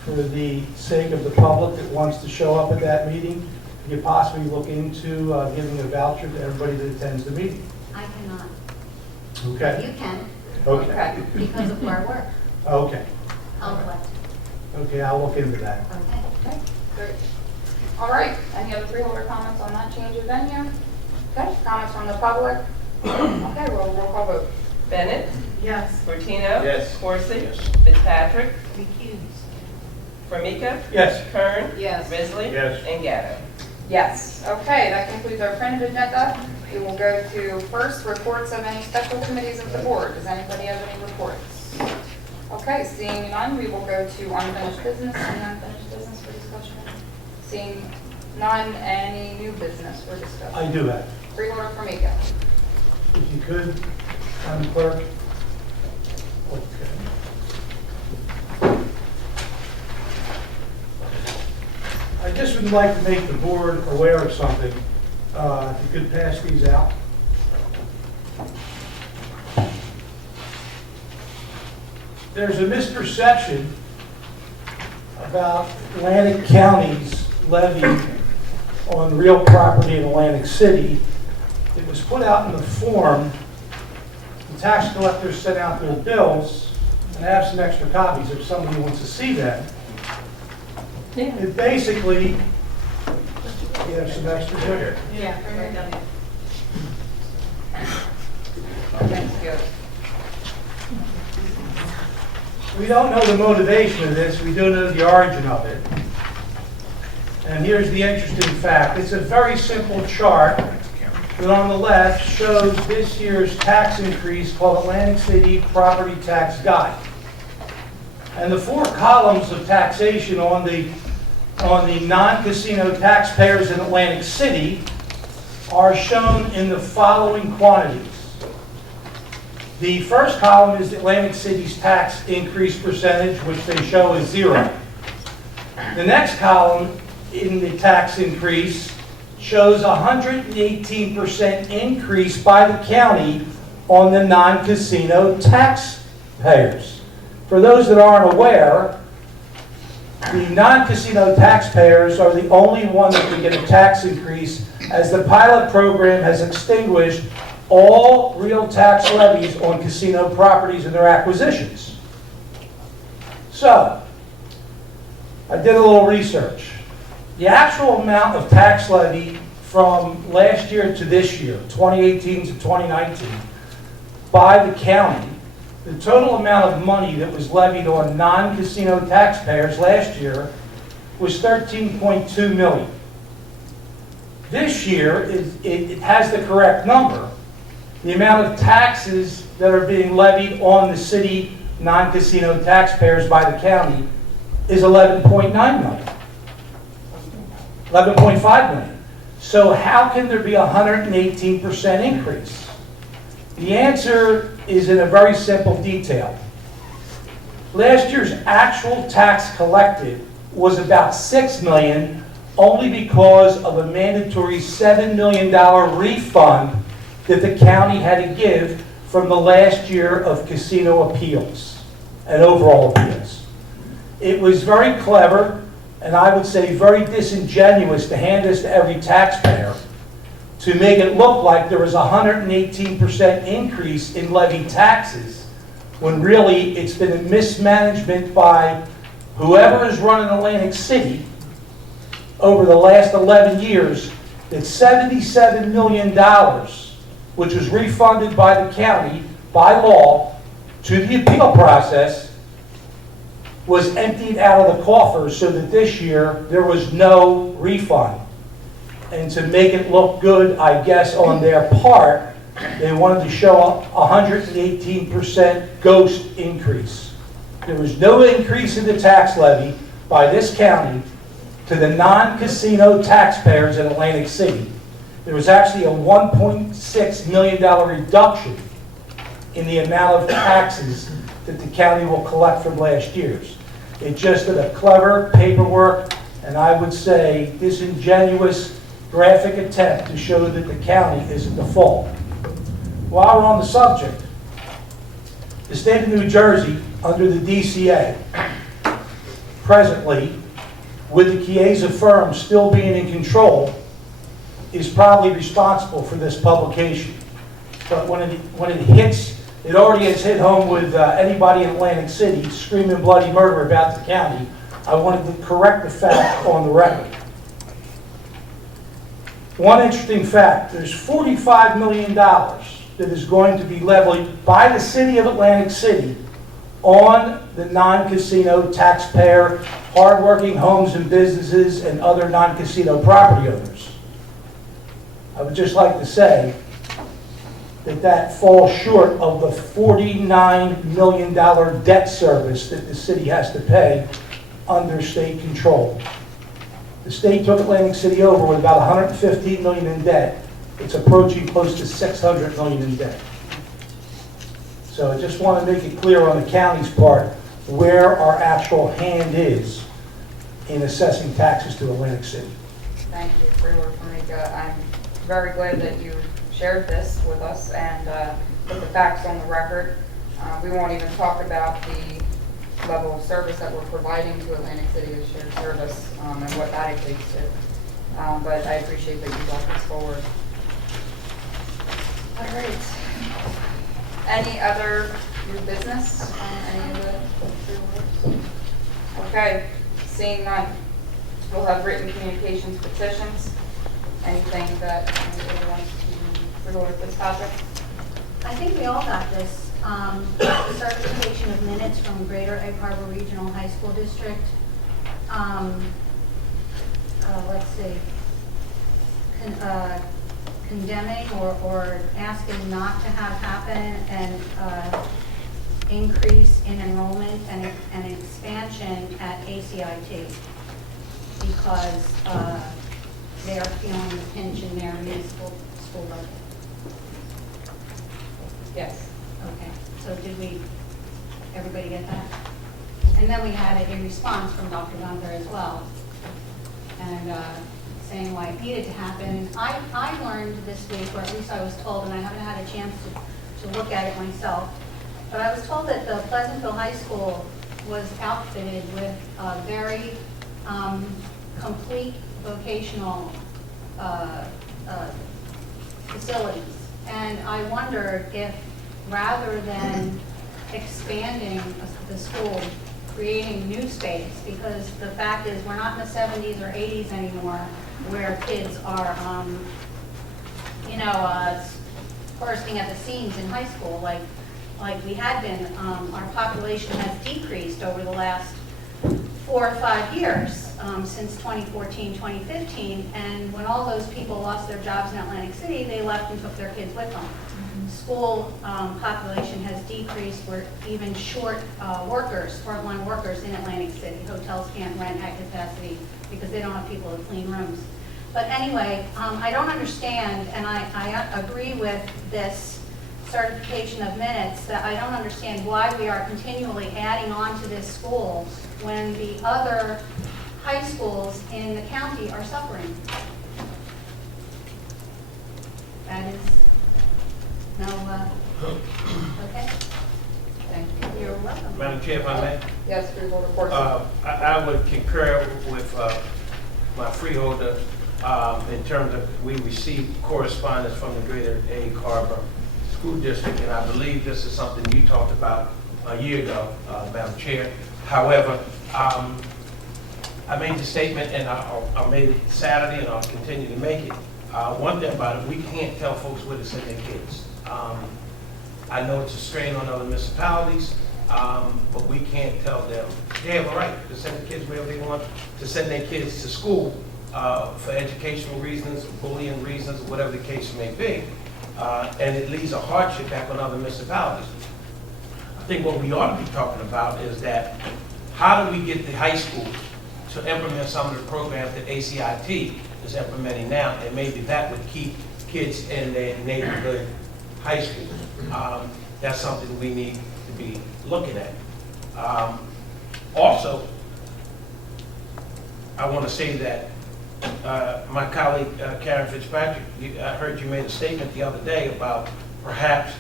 for the sake of the public that wants to show up at that meeting. Could you possibly look into giving a voucher to everybody that attends the meeting? I cannot. Okay. You can, Okay. because of our work. Okay. I'll collect. Okay, I'll look into that. Okay. Okay, great. All right, any other freeholder comments on that change of venue? Okay, comments from the public? Okay, well, roll call vote. Bennett? Yes. Fortino? Yes. Corsi? Yes. Fitzpatrick? Recuse. Formica? Yes. Kern? Yes. Risley? Yes. And Gatto. Yes, okay, that concludes our printed agenda. We will go to first reports of any special committees of the board. Does anybody have any reports? Okay, seeing none, we will go to unfinished business. Any unfinished business for discussion? Seeing none, any new business for discussion? I do have. Freeholder Formica. If you could, Madam Clerk. Okay. I just would like to make the board aware of something. If you could pass these out. There's a misperception about Atlantic County's levy on real property in Atlantic City. It was put out in the form, the tax collectors sent out their bills, and I have some extra copies if somebody wants to see them. It basically, you have some extras here? Yeah, right down here. Thanks, good. We don't know the motivation of this, we do know the origin of it. And here's the interesting fact. It's a very simple chart that on the left shows this year's tax increase called Atlantic City Property Tax Guide. And the four columns of taxation on the non-casino taxpayers in Atlantic City are shown in the following quantities. The first column is Atlantic City's tax increase percentage, which they show is 0. The next column in the tax increase shows 118% increase by the county on the non-casino taxpayers. For those that aren't aware, the non-casino taxpayers are the only ones that can get a tax increase, as the pilot program has extinguished all real tax levies on casino properties and their acquisitions. So, I did a little research. The actual amount of tax levy from last year to this year, 2018 to 2019, by the county, the total amount of money that was levied on non-casino taxpayers last year was $13.2 million. This year, it has the correct number. The amount of taxes that are being levied on the city non-casino taxpayers by the county is $11.9 million. $11.5 million. So how can there be a 118% increase? The answer is in a very simple detail. Last year's actual tax collected was about $6 million, only because of a mandatory $7 million refund that the county had to give from the last year of casino appeals. and overall appeals. It was very clever, and I would say very disingenuous to hand this to every taxpayer to make it look like there was a 118% increase in levied taxes, when really it's been a mismanagement by whoever is running Atlantic City over the last 11 years. That $77 million, which was refunded by the county by law to the appeal process, was emptied out of the coffers, so that this year there was no refund. And to make it look good, I guess, on their part, they wanted to show a 118% ghost increase. There was no increase in the tax levy by this county to the non-casino taxpayers in Atlantic City. There was actually a $1.6 million reduction in the amount of taxes that the county will collect from last year's. It just did a clever paperwork, and I would say disingenuous graphic attempt to show that the county is at the fault. While we're on the subject, the state of New Jersey, under the DCA, presently, with the Chiesa firm still being in control, is probably responsible for this publication. But when it hits, it already has hit home with anybody in Atlantic City screaming bloody murder about the county. I wanted to correct the fact on the record. One interesting fact, there's $45 million that is going to be levied by the city of Atlantic City on the non-casino taxpayer, hardworking homes and businesses, and other non-casino property owners. I would just like to say that falls short of the $49 million debt service that the city has to pay under state control. The state took Atlantic City over with about $115 million in debt. It's approaching close to $600 million in debt. So I just want to make it clear on the county's part where our actual hand is in assessing taxes to Atlantic City. Thank you, Freeholder Meeting. I'm very glad that you shared this with us and put the facts on the record. We won't even talk about the level of service that we're providing to Atlantic City as shared service and what that equates to. But I appreciate that you brought this forward. All right. Any other new business on any of the freeholders? Okay, seeing none. We'll have written communications petitions. Anything that anybody wants to freeholder Fitzpatrick? I think we all got this. Certification of minutes from Greater Egg Harbor Regional High School District. Let's see. Condemning or asking not to have happen an increase in enrollment and expansion at ACIT because they are feeling the pinch in their municipal school budget. Yes. Okay, so everybody get that? And then we had a response from Dr. Gunther as well, and saying why it needed to happen. I learned this week, or at least I was told, and I haven't had a chance to look at it myself, but I was told that the Pleasantville High School was outfitted with very complete vocational facilities. And I wondered if, rather than expanding the school, creating new space, because the fact is we're not in the 70s or 80s anymore where kids are, bursting at the seams in high school like we had been. Our population has decreased over the last 4 or 5 years since 2014, 2015, and when all those people lost their jobs in Atlantic City, they left and took their kids with them. School population has decreased. We're even short frontline workers in Atlantic City. Hotels can't rent at capacity because they don't have people to clean rooms. But anyway, I don't understand, and I agree with this certification of minutes, that I don't understand why we are continually adding on to this school when the other high schools in the county are suffering. That is no, okay? Thank you. You're welcome. Madam Chair, if I may. Yes, Freeholder Corsi. I would concur with my freeholder in terms of we received correspondence from the Greater Egg Harbor School District, and I believe this is something you talked about a year ago, Madam Chair. However, I made the statement, and I made it Saturday, and I'll continue to make it. One thing about it, we can't tell folks where to send their kids. I know it's a strain on other municipalities, but we can't tell them. They have a right to send the kids wherever they want, to send their kids to school for educational reasons, bullying reasons, whatever the case may be. And it leaves a hardship back on other municipalities. I think what we ought to be talking about is that how do we get the high school to implement some of the programs that ACIT is implementing now, and maybe that would keep kids in their neighborhood high school. That's something we need to be looking at. Also, I want to say that my colleague Karen Fitzpatrick, I heard you made a statement the other day about perhaps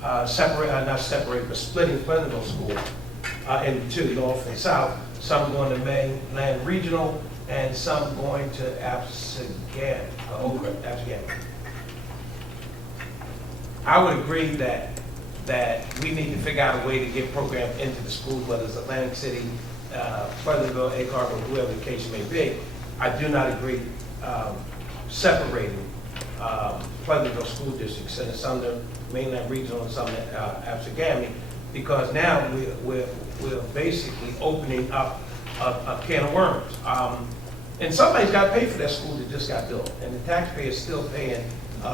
not separate, but splitting Pleasantville School into North and South, some going to Mainland Regional and some going to Absegam. I would agree that we need to figure out a way to get programs into the schools, whether it's Atlantic City, Pleasantville, Egg Harbor, whoever the case may be. I do not agree separating Pleasantville school districts, and some of Mainland Regional and some Absegami, because now we're basically opening up a can of worms. And somebody's got to pay for that school that just got built, and the taxpayer is still paying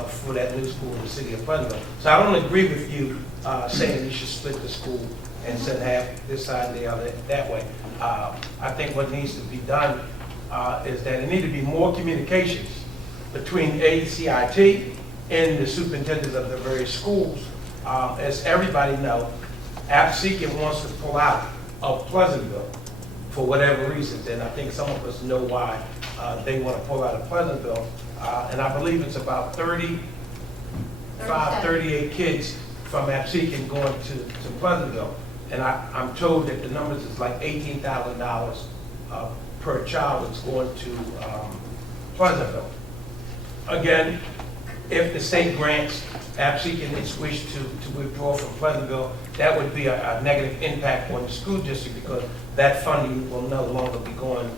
for that new school in the city of Pleasantville. So I don't agree with you saying you should split the school and send half this side and the other that way. I think what needs to be done is that there need to be more communications between ACIT and the superintendents of the various schools. As everybody knows, AppSeeking wants to pull out of Pleasantville for whatever reasons, and I think some of us know why they want to pull out of Pleasantville. And I believe it's about 38 kids from AppSeeking going to Pleasantville. And I'm told that the numbers is like $18,000 per child that's going to Pleasantville. Again, if the state grants AppSeeking its wish to withdraw from Pleasantville, that would be a negative impact on the school district, because that funding will no longer be going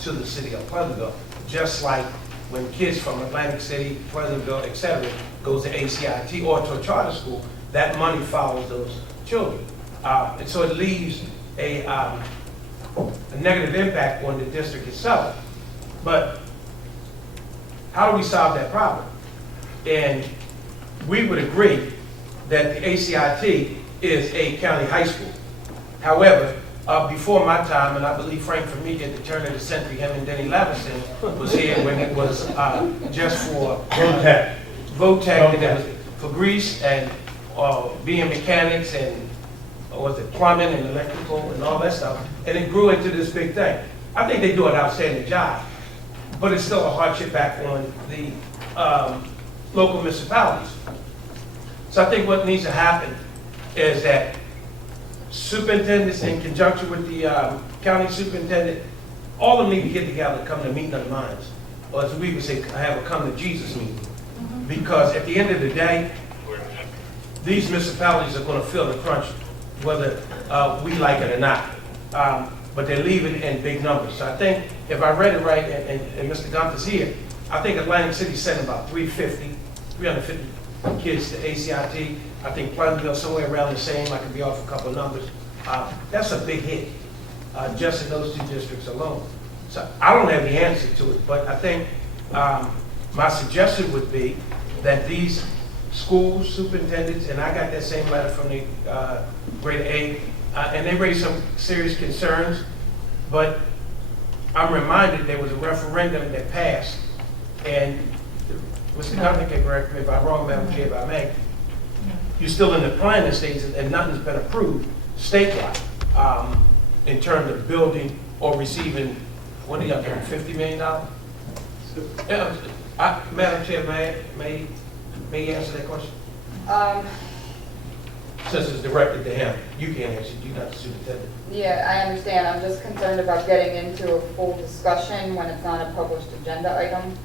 to the city of Pleasantville. Just like when kids from Atlantic City, Pleasantville, etc., goes to ACIT or to a charter school, that money follows those children. And so it leaves a negative impact on the district itself. But how do we solve that problem? And we would agree that the ACIT is a county high school. However, before my time, and I believe Frank Formica at the turn of the century, him and Denny Lavison was here when it was just for VOTEC, and it was for grease and being mechanics and was it plumbing and electrical and all that stuff, and it grew into this big thing. I think they do an outstanding job, but it's still a hardship back on the local municipalities. So I think what needs to happen is that superintendents, in conjunction with the county superintendent, all of them need to get together and come to a meeting of the minds, or as we would say, have a come to Jesus meeting. Because at the end of the day, these municipalities are going to feel the crunch, whether we like it or not. But they're leaving in big numbers. So I think, if I read it right, and Mr. Gunther's here, I think Atlantic City sent about 350 kids to ACIT. I think Pleasantville somewhere around the same. I could be off a couple of numbers. That's a big hit, just in those two districts alone. So I don't have the answer to it, but I think my suggestion would be that these school superintendents, and I got that same letter from the Greater Egg, and they raised some serious concerns, but I'm reminded there was a referendum that passed, and Mr. Gunther can correct me if I'm wrong, Madam Chair, if I may. You're still in the planning stage, and nothing's been approved statewide in terms of building or receiving, what are y'all getting, $50 million? Madam Chair, may you answer that question? since it's directed to him, you can't answer, you're not the superintendent. Yeah, I understand. I'm just concerned about getting into a full discussion when it's not a published agenda item.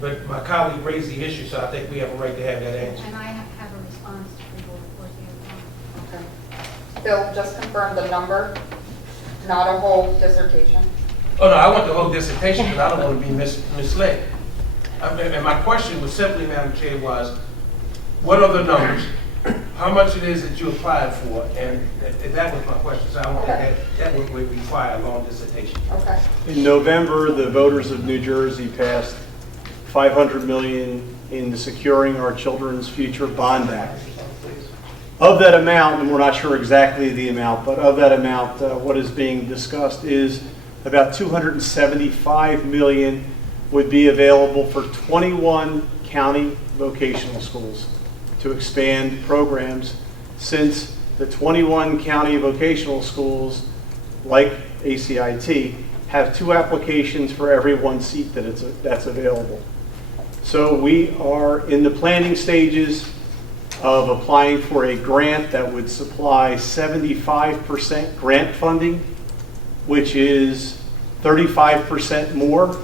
But my colleague raised the issue, so I think we have a right to have that answer. And I have a response to Freeholder Corsi as well. Okay. Bill, just confirm the number, not a whole dissertation. Oh, no, I want the whole dissertation, because I don't want to be misled. And my question was simply, Madam Chair, was, what are the numbers? How much it is that you applied for? And that was my question, so I want that would require a long dissertation. Okay. In November, the voters of New Jersey passed $500 million in the Securing Our Children's Future Bond Act. Of that amount, and we're not sure exactly the amount, but of that amount, what is being discussed is about $275 million would be available for 21 county vocational schools to expand programs, since the 21 county vocational schools, like ACIT, have 2 applications for every 1 seat that's available. So we are in the planning stages of applying for a grant that would supply 75% grant funding, which is 35% more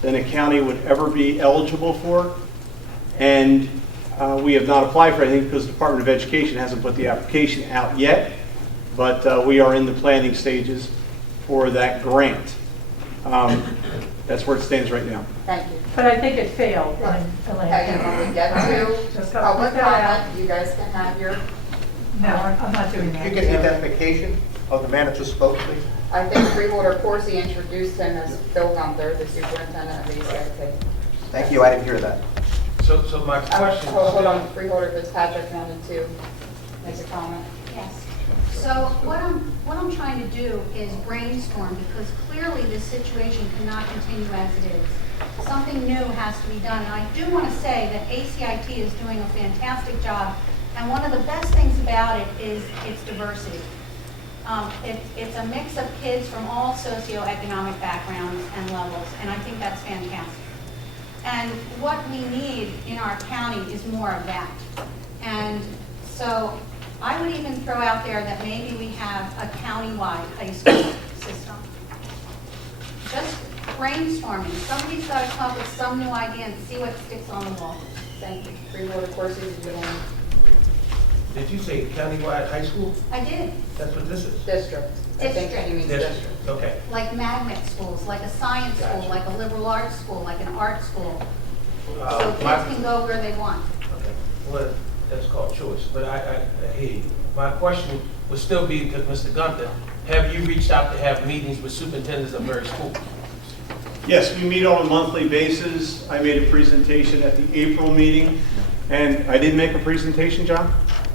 than a county would ever be eligible for. And we have not applied for anything because the Department of Education hasn't put the application out yet, but we are in the planning stages for that grant. That's where it stands right now. Thank you. But I think it failed in Atlanta. Okay, and when we get to Just gotta public put that out. comment, you guys can have your, No, I'm not doing that. You get the identification of the man that just spoke, please. I think Freeholder Corsi introduced him as Bill Gunther, the superintendent of ACIT. Thank you, I didn't hear that. So my question. Hold on, Freeholder Fitzpatrick wanted to make a comment. Yes. So what I'm trying to do is brainstorm, because clearly this situation cannot continue as it is. Something new has to be done. And I do want to say that ACIT is doing a fantastic job, and one of the best things about it is its diversity. It's a mix of kids from all socioeconomic backgrounds and levels, and I think that's fantastic. And what we need in our county is more of that. And so I would even throw out there that maybe we have a countywide high school system. Just brainstorming. Somebody's got to come up with some new idea and see what sticks on the wall. Thank you. Freeholder Corsi, did you want to? Did you say countywide high school? I did. That's what this is? District. I think District. he means District, district. okay. Like magnet schools, like a science Gotcha. school, like a liberal arts school, like an art school. So My- kids can go where they want. Okay, well, that's called choice, but I hear you. My question would still be to Mr. Gunther, have you reached out to have meetings with superintendents of various schools? Yes, we meet on a monthly basis. I made a presentation at the April meeting, and I didn't make a presentation, John?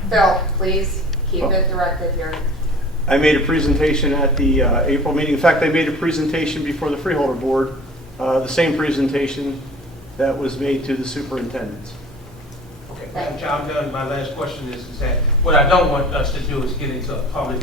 Phil, please keep it directed here. I made a presentation at the April meeting. In fact, I made a presentation before the Freeholder Board, the same presentation that was made to the superintendents. Okay, Madam Chair, I'm done. My last question is that what I don't want us to do is get into a public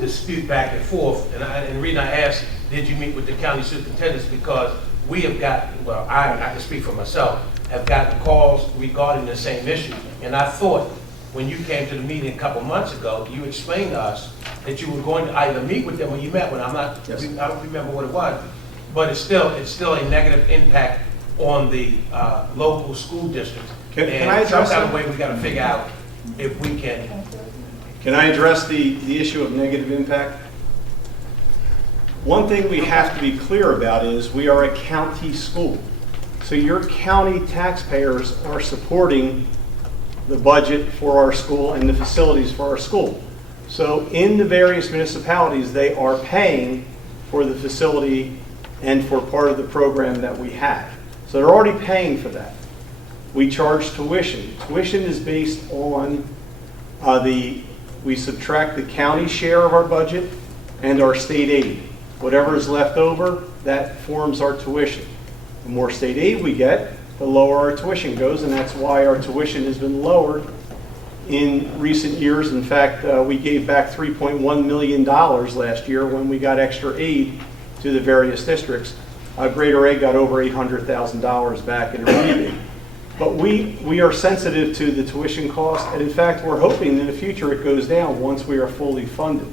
dispute back and forth. And the reason I asked, did you meet with the county superintendents? Because we have gotten, well, I can speak for myself, have gotten calls regarding the same issue. And I thought when you came to the meeting a couple months ago, you explained to us that you were going to either meet with them or you met with them. Yes. I don't remember what it was, but it's still a negative impact on the local school districts. Can I And address some kind of that? way we got to figure out if we can. Can I address the issue of negative impact? One thing we have to be clear about is we are a county school. So your county taxpayers are supporting the budget for our school and the facilities for our school. So in the various municipalities, they are paying for the facility and for part of the program that we have. So they're already paying for that. We charge tuition. Tuition is based on we subtract the county share of our budget and our state aid. Whatever is left over, that forms our tuition. The more state aid we get, the lower our tuition goes, and that's why our tuition has been lowered in recent years. In fact, we gave back $3.1 million last year when we got extra aid to the various districts. Greater Egg got over $800,000 back in a rebate. But we are sensitive to the tuition cost, and in fact, we're hoping in the future it goes down once we are fully funded.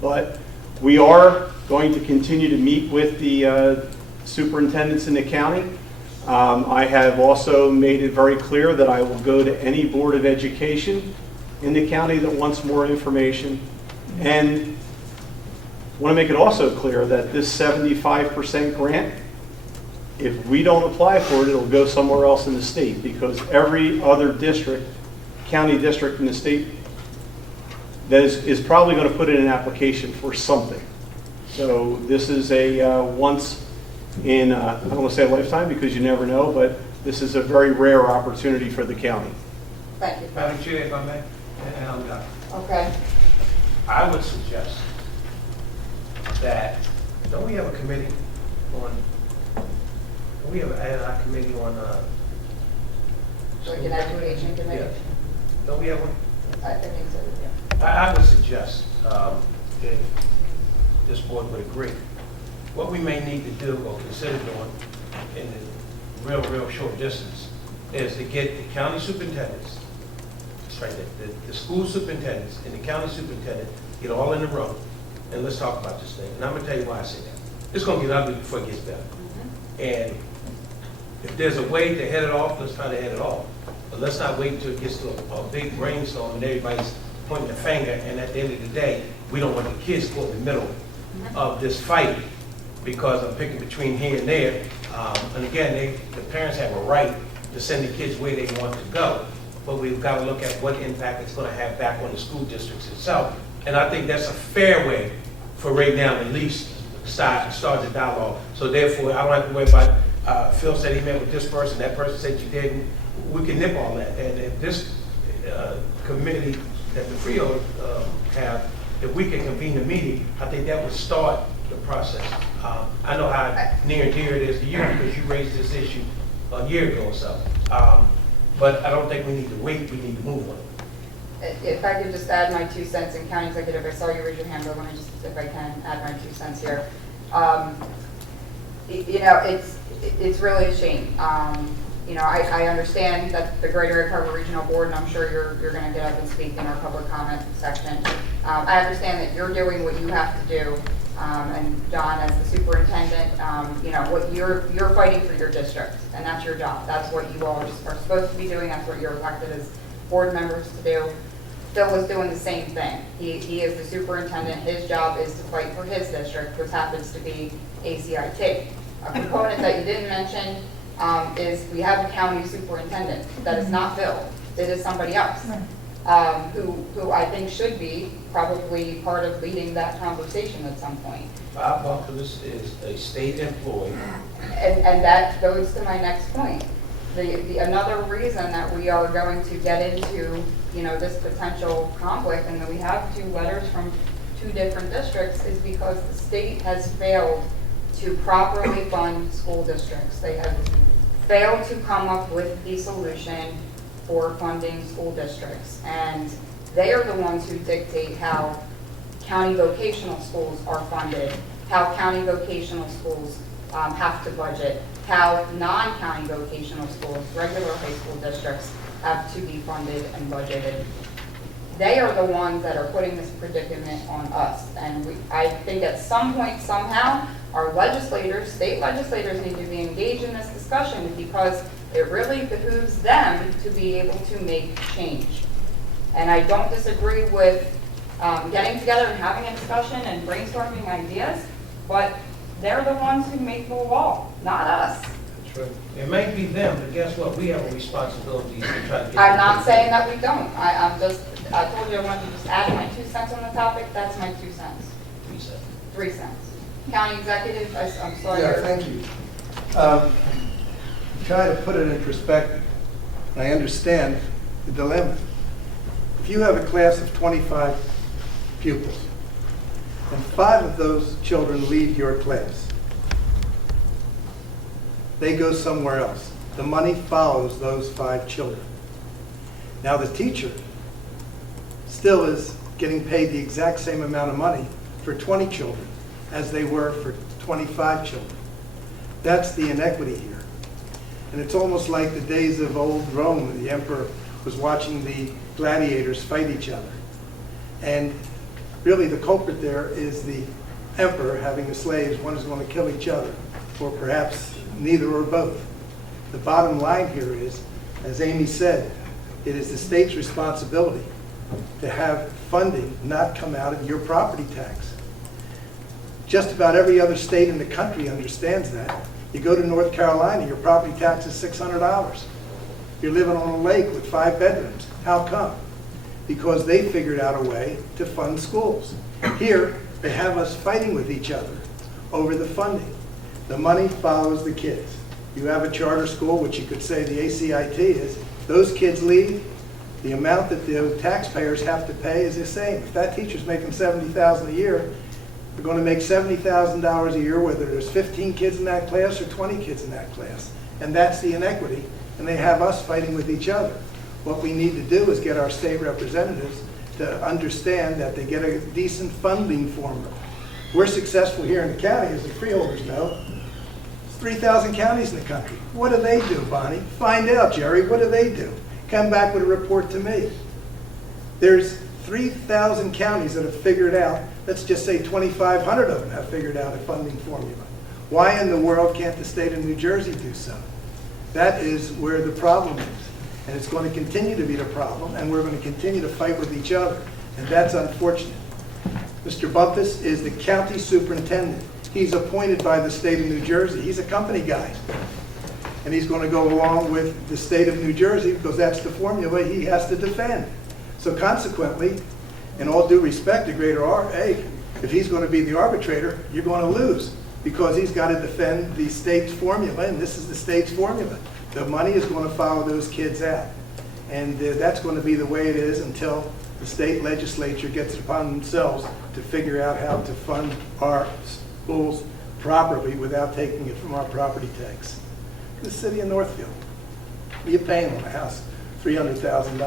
But we are going to continue to meet with the superintendents in the county. I have also made it very clear that I will go to any Board of Education in the county that wants more information. And want to make it also clear that this 75% grant, if we don't apply for it, it'll go somewhere else in the state, because every other district, county district in the state, that is probably going to put in an application for something. So this is a once in, I don't want to say a lifetime because you never know, but this is a very rare opportunity for the county. Thank you. Madam Chair, if I may, and I'm done. Okay. I would suggest that, don't we have a committee on, don't we have an ad hoc committee on, Like an education committee? Yeah. Don't we have one? I think so, yeah. I would suggest, if this board would agree, what we may need to do or consider doing in the real short distance is to get the county superintendents, right, the school superintendents and the county superintendent, get all in a row, and let's talk about this thing. And I'm gonna tell you why I say that. It's gonna get ugly before it gets better. And if there's a way to head it off, let's try to head it off. But let's not wait until it gets to a big brainstorm and everybody's pointing their finger, and at the end of the day, we don't want the kids caught in the middle of this fight because I'm picking between here and there. And again, the parents have a right to send the kids where they want to go, but we've got to look at what impact it's going to have back on the school districts itself. And I think that's a fair way for right now to at least start the dialogue. So therefore, I don't have to worry about Phil said he met with this person, that person said you didn't. We can nip all that. And if this committee that the Freeholders have, if we can convene a meeting, I think that would start the process. I know how near and dear it is to you because you raised this issue a year ago or so. But I don't think we need to wait, we need to move on it. If I could just add my 2 cents, in County Executive, I saw you raise your hand, but let me just, if I can, add my 2 cents here. You know, it's really a shame. You know, I understand that the Greater Egg Harbor Regional Board, and I'm sure you're going to get up and speak in our public comment section. I understand that you're doing what you have to do, and John, as the superintendent, you know, what you're fighting for your district, and that's your job. That's what you all are supposed to be doing. That's what you're elected as board members to do. Phil was doing the same thing. He is the superintendent. His job is to fight for his district, which happens to be ACIT. A component that you didn't mention is we have a county superintendent. That is not Phil. It is somebody else who I think should be probably part of leading that conversation at some point. Bob Bunkers is a state employee. And that goes to my next point. Another reason that we are going to get into, you know, this potential conflict, and that we have 2 letters from 2 different districts, is because the state has failed to properly fund school districts. They have failed to come up with a solution for funding school districts. And they are the ones who dictate how county vocational schools are funded, how county vocational schools have to budget, how non-county vocational schools, regular high school districts, have to be funded and budgeted. They are the ones that are putting this predicament on us. And I think at some point, somehow, our legislators, state legislators, need to be engaged in this discussion, because it really behooves them to be able to make change. And I don't disagree with getting together and having a discussion and brainstorming ideas, but they're the ones who make the law, not us. That's right. It may be them, but guess what? We have a responsibility to try to get. I'm not saying that we don't. I told you I wanted to just add my 2 cents on the topic. That's my 2 cents. 3 cents. 3 cents. County Executive, I'm sorry. Yeah, thank you. Try to put it in perspective. I understand the dilemma. If you have a class of 25 pupils, and 5 of those children leave your class, they go somewhere else. The money follows those 5 children. Now the teacher still is getting paid the exact same amount of money for 20 children as they were for 25 children. That's the inequity here. And it's almost like the days of old Rome. The emperor was watching the gladiators fight each other. And really the culprit there is the emperor having the slaves. One is going to kill each other, or perhaps neither or both. The bottom line here is, as Amy said, it is the state's responsibility to have funding not come out of your property tax. Just about every other state in the country understands that. You go to North Carolina, your property tax is $600. You're living on a lake with 5 bedrooms. How come? Because they figured out a way to fund schools. Here, they have us fighting with each other over the funding. The money follows the kids. You have a charter school, which you could say the ACIT is. Those kids leave, the amount that the taxpayers have to pay is the same. If that teacher's making $70,000 a year, they're going to make $70,000 a year, whether there's 15 kids in that class or 20 kids in that class. And that's the inequity. And they have us fighting with each other. What we need to do is get our state representatives to understand that they get a decent funding formula. We're successful here in the county, as the freeholders know. 3,000 counties in the country. What do they do, Bonnie? Find out, Jerry. What do they do? Come back with a report to me. There's 3,000 counties that have figured out, let's just say 2,500 of them have figured out a funding formula. Why in the world can't the state of New Jersey do so? That is where the problem is. And it's going to continue to be the problem, and we're going to continue to fight with each other. And that's unfortunate. Mr. Bumpus is the county superintendent. He's appointed by the state of New Jersey. He's a company guy. And he's going to go along with the state of New Jersey because that's the formula he has to defend. So consequently, in all due respect to Greater RA, if he's going to be the arbitrator, you're going to lose because he's got to defend the state's formula, and this is the state's formula. The money is going to follow those kids out. And that's going to be the way it is until the state legislature gets it upon themselves to figure out how to fund our schools properly without taking it from our property tax. The city of Northfield, what are you paying on a house? $300,000,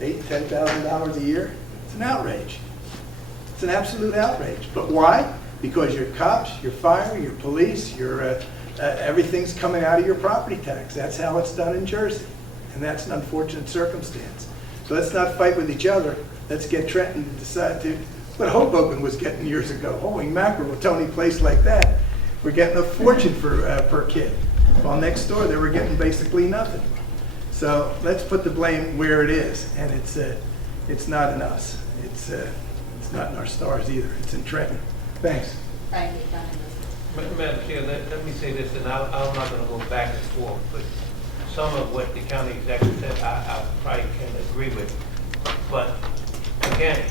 $8,000, $10,000 a year? It's an outrage. It's an absolute outrage. But why? Because your cops, your fire, your police, your everything's coming out of your property tax. That's how it's done in Jersey. And that's an unfortunate circumstance. So let's not fight with each other. Let's get Trenton to decide to, what Hoboken was getting years ago. Holy mackerel, a Tony place like that. We're getting a fortune for per kid. While next door they were getting basically nothing. So let's put the blame where it is. And it's not in us. It's not in our stars either. It's in Trenton. Thanks. Thank you, John. Madam Chair, let me say this, and I'm not going to go back and forth, but some of what the county executive said, I probably can agree with. But again,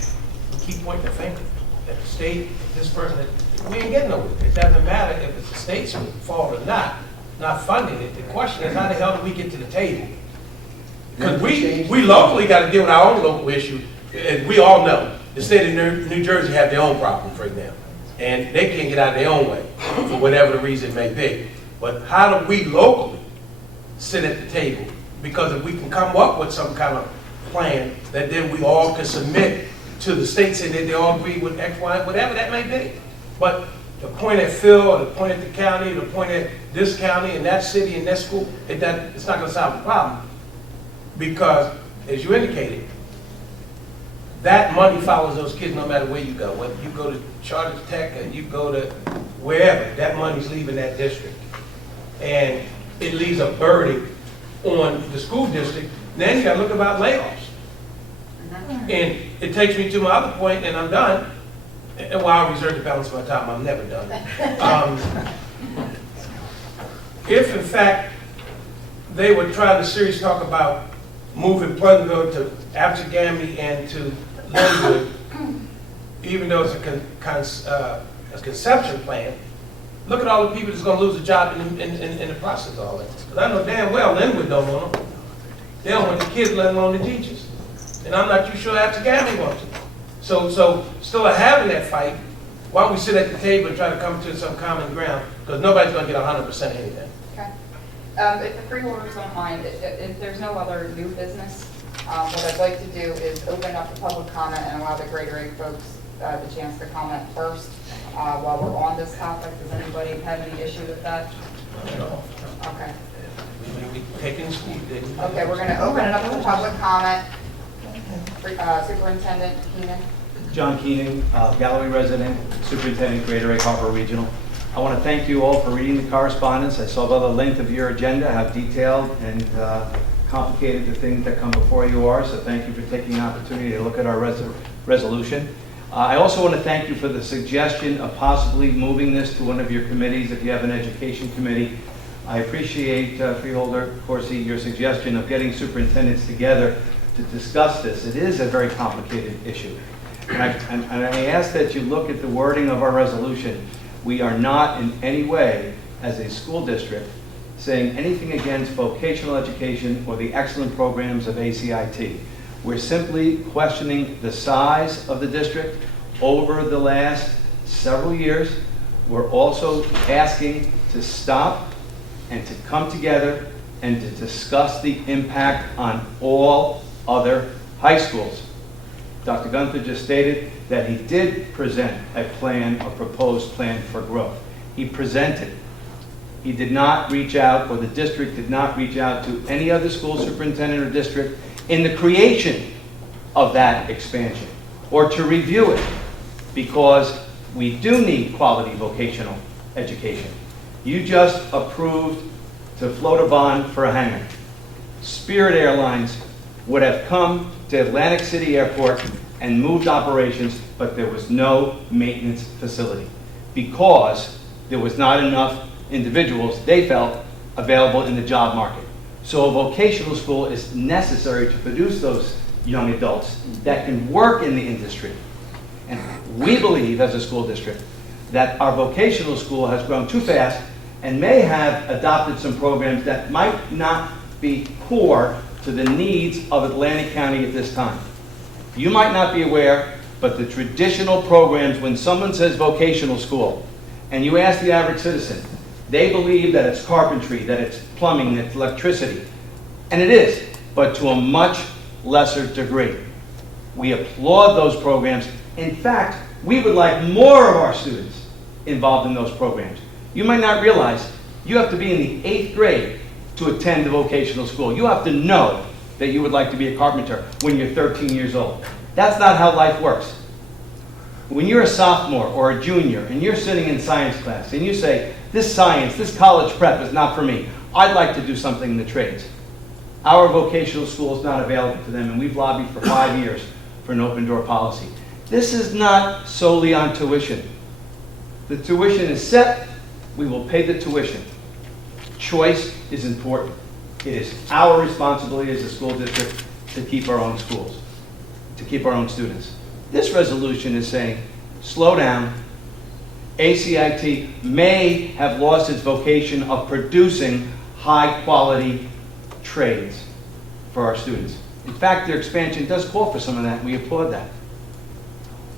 we keep pointing the finger at the state, this person, we ain't getting nowhere. It doesn't matter if it's the state's fault or not funding it. The question is, how the hell do we get to the table? Because we locally got to deal with our own local issue. And we all know the state of New Jersey have their own problems right now. And they can't get out of their own way for whatever the reason may be. But how do we locally sit at the table? Because if we can come up with some kind of plan that then we all can submit to the state, saying that they all agree with X, Y, whatever that may be. But the point at Phil, or the point at the county, the point at this county and that city and that school, it's not going to solve the problem. Because, as you indicated, that money follows those kids no matter where you go. Whether you go to Charter Tech or you go to wherever, that money's leaving that district. And it leaves a burden on the school district. Then you got to look about layoffs. And it takes me to my other point, and I'm done. And while I reserve the balance of my time, I'm never done. If, in fact, they were trying to seriously talk about moving Pleasantville to Absegami and to Linwood, even though it's a conception plan, look at all the people that's going to lose a job in the process of all that. Because I know damn well Linwood don't want them. They don't want the kids, let alone the teachers. And I'm not too sure Absegami wants it. So still having that fight, why don't we sit at the table and try to come to some common ground? Because nobody's going to get 100% anything. Okay. If the freeholders don't mind, if there's no other new business, what I'd like to do is open up the public comment and allow the Greater Egg folks the chance to comment first while we're on this topic. Does anybody have any issue with that? No. Okay. we take in school. Okay, we're gonna open it up to public comment. Superintendent Keenan. John Keenan, Galloway resident, Superintendent Greater Egg Harbor Regional. I want to thank you all for reading the correspondence. I saw by the length of your agenda how detailed and complicated the things that come before you are, so thank you for taking the opportunity to look at our resolution. I also want to thank you for the suggestion of possibly moving this to one of your committees if you have an education committee. I appreciate, Freeholder Corsi, your suggestion of getting superintendents together to discuss this. It is a very complicated issue. And I ask that you look at the wording of our resolution. We are not in any way, as a school district, saying anything against vocational education or the excellent programs of ACIT. We're simply questioning the size of the district over the last several years. We're also asking to stop and to come together and to discuss the impact on all other high schools. Dr. Gunther just stated that he did present a plan, a proposed plan for growth. He presented. He did not reach out, or the district did not reach out to any other school superintendent or district in the creation of that expansion, or to review it, because we do need quality vocational education. You just approved to float a bond for a hangar. Spirit Airlines would have come to Atlantic City Airport and moved operations, but there was no maintenance facility because there was not enough individuals, they felt, available in the job market. So a vocational school is necessary to produce those young adults that can work in the industry. And we believe, as a school district, that our vocational school has grown too fast and may have adopted some programs that might not be core to the needs of Atlantic County at this time. You might not be aware, but the traditional programs, when someone says vocational school, and you ask the average citizen, they believe that it's carpentry, that it's plumbing, that it's electricity. And it is, but to a much lesser degree. We applaud those programs. In fact, we would like more of our students involved in those programs. You might not realize you have to be in the 8th grade to attend the vocational school. You have to know that you would like to be a carpenter when you're 13 years old. That's not how life works. When you're a sophomore or a junior and you're sitting in science class and you say, this science, this college prep is not for me. I'd like to do something in the trades. Our vocational school is not available to them, and we've lobbied for 5 years for an open door policy. This is not solely on tuition. The tuition is set, we will pay the tuition. Choice is important. It is our responsibility as a school district to keep our own schools, to keep our own students. This resolution is saying, slow down. ACIT may have lost its vocation of producing high-quality trades for our students. In fact, their expansion does call for some of that, and we applaud that.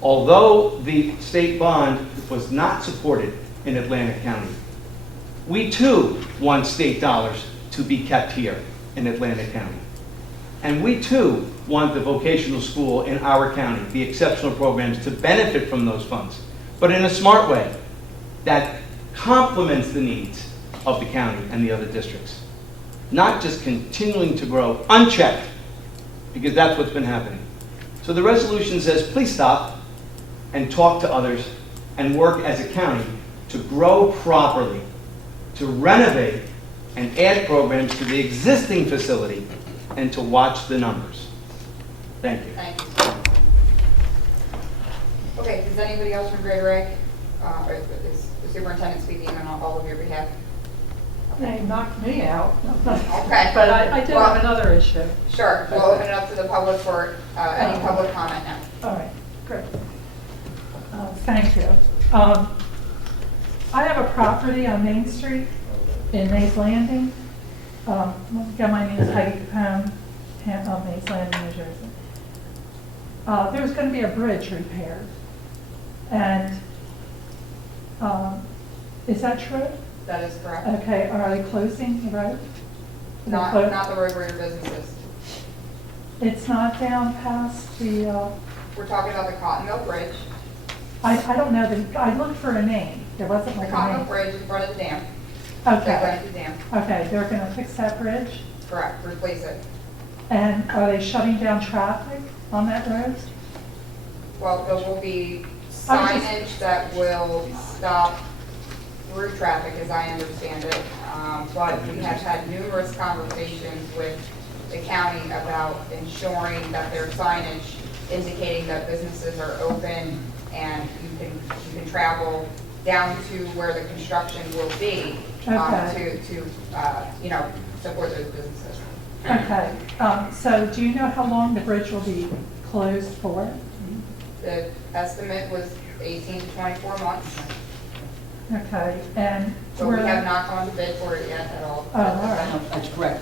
Although the state bond was not supported in Atlantic County, we too want state dollars to be kept here in Atlantic County. And we too want the vocational school in our county, the exceptional programs, to benefit from those funds, but in a smart way that complements the needs of the county and the other districts. Not just continuing to grow unchecked, because that's what's been happening. So the resolution says, please stop and talk to others and work as a county to grow properly, to renovate and add programs to the existing facility, and to watch the numbers. Thank you. Thank you. Okay, does anybody else from Greater Egg, or is the superintendent speaking on all of your behalf? They knocked me out. Okay. But I did have another issue. Sure, we'll open it up to the public for any public comment now. All right, great. Thank you. I have a property on Main Street in Mays Landing. Again, my name is Heidi Capone, Mays Landing, New Jersey. There's going to be a bridge repaired. And is that true? That is correct. Okay, are they closing the road? Not the road where your business is. It's not down past the... We're talking about the Cottonville Bridge. I don't know, I looked for a name. There wasn't The like a Cottonville name. Bridge in front of the dam. Okay. Atlantic Dam. Okay, they're gonna fix that bridge? Correct, replace it. And are they shutting down traffic on that road? Well, there will be I was just- signage that will stop through traffic, as I understand it. But we have had numerous conversations with the county about ensuring that their signage indicating that businesses are open and you can travel down to where the construction will be, Okay. to support those businesses. Okay, so do you know how long the bridge will be closed for? The estimate was 18 to 24 months, Okay, and but we have not gone to bid for it yet at all. Oh, all right. That's correct.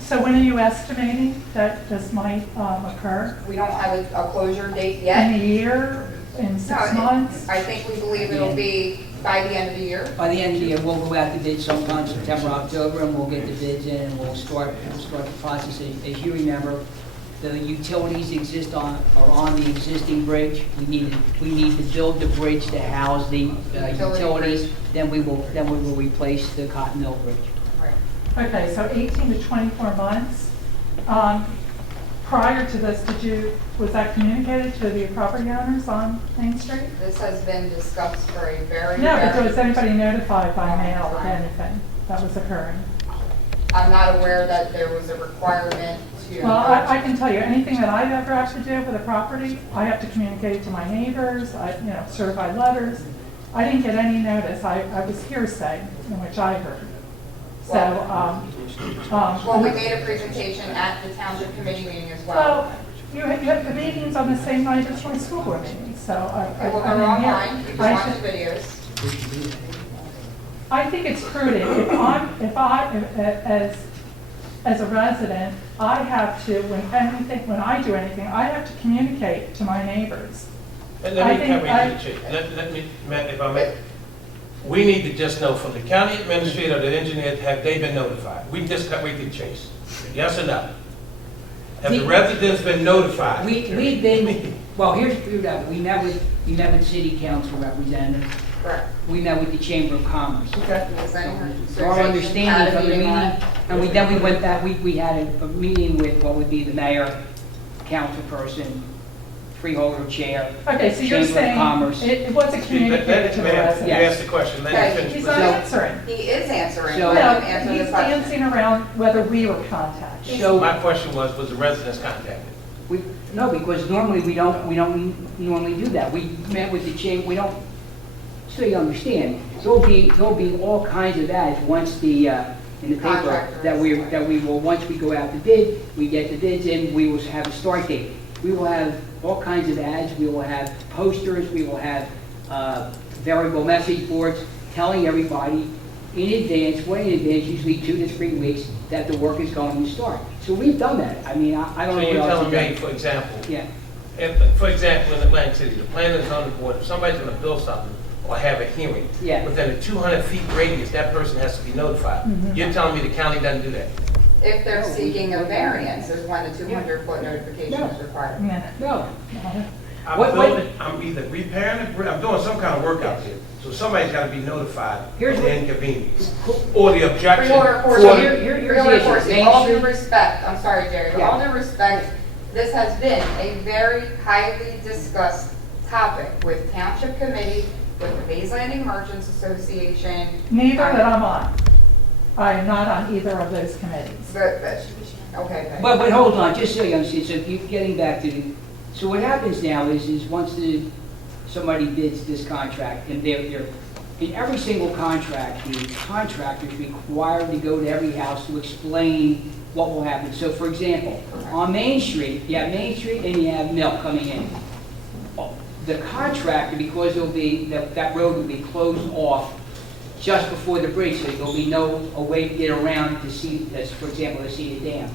So when are you estimating that this might occur? We don't have a closure date In yet. a year, in 6 No, months? I think we believe it'll be by the end of the year. By the end of the year, we'll go out to bid sometime September, October, and we'll get the bids in, and we'll start the process. As you remember, the utilities are on the existing bridge. We need to build the bridge to house the utilities. Then we will replace the Cotton Mill Bridge. Okay, so 18 to 24 months. Prior to this, was that communicated to the property owners on Main Street? This has been discussed for a very, No, but very, was anybody notified by mail of anything that was occurring? I'm not aware that there was a requirement to. Well, I can tell you, anything that I've ever have to do with a property, I have to communicate to my neighbors, certified letters. I didn't get any notice. I was hearsay in which I heard. So, Well, we made a presentation at the township committee meeting as well. well, you have the meetings on the same night as my school board meetings, so Okay, well, they're online, you can watch the videos. I think it's prudent, as a resident, I have to, when I do anything, I have to communicate to my neighbors. And let me, Matt, if I may, we need to just know from the county administrator, the engineer, have they been notified? We just got to chase. Yes or no? Have the residents been notified? We've been, well, here's that. We met with city council representatives. Correct. We met with the Chamber of Commerce. So Our understanding from the meeting, and then we went back, we had a meeting with what would be the mayor, councilperson, freeholder chair, Okay, so you're Chamber of saying Commerce. it wasn't communicated to the You residents? asked the question, let me Okay, finish. He's please. not answering. He is answering. So- Let him answer He's the question. dancing around whether we were contacted. So, My question was the residents contacted? no, because normally we don't normally do that. We met with the chamber, we don't, so you understand, there'll be all kinds of ads once in the paper that we will, once we go out to bid, we get the bids in, we will have a start date. We will have all kinds of ads, we will have posters, we will have variable message boards telling everybody in advance, way in advance, usually 2 to 3 weeks, that the work is going to start. So we've done that. I mean, I don't So know you're what else telling to me, do. for example, Yeah. for example, in Atlantic City, the planners on the board, if somebody's going to build something or have a hearing, Yeah. within a 200 feet radius, that person has to be notified. You're telling me the county doesn't do that? If they're seeking a variance, is when the 200-foot notification is required. Yeah. No. I'm either repairing the bridge, I'm doing some kind of work out there. So somebody's got to be notified of the inconvenience or the objection. Freeholder for Corsi, here's the Freeholder issue. Corsi, Main all due Street- respect, I'm sorry, Jerry, but Yeah. all due respect, this has been a very highly discussed topic with Township Committee, with the Bays Landing Merchants Association. Neither that I'm on. I am not on either of those committees. Okay. But hold on, just so you understand, so if you're getting back to so what happens now is once somebody bids this contract, and they're in every single contract, the contractor is required to go to every house to explain what will happen. So for example, on Main Street, you have Main Street and you have Mill coming in. The contractor, because that road will be closed off just before the bridge, so there'll be no way to get around to see, for example, to see the dam.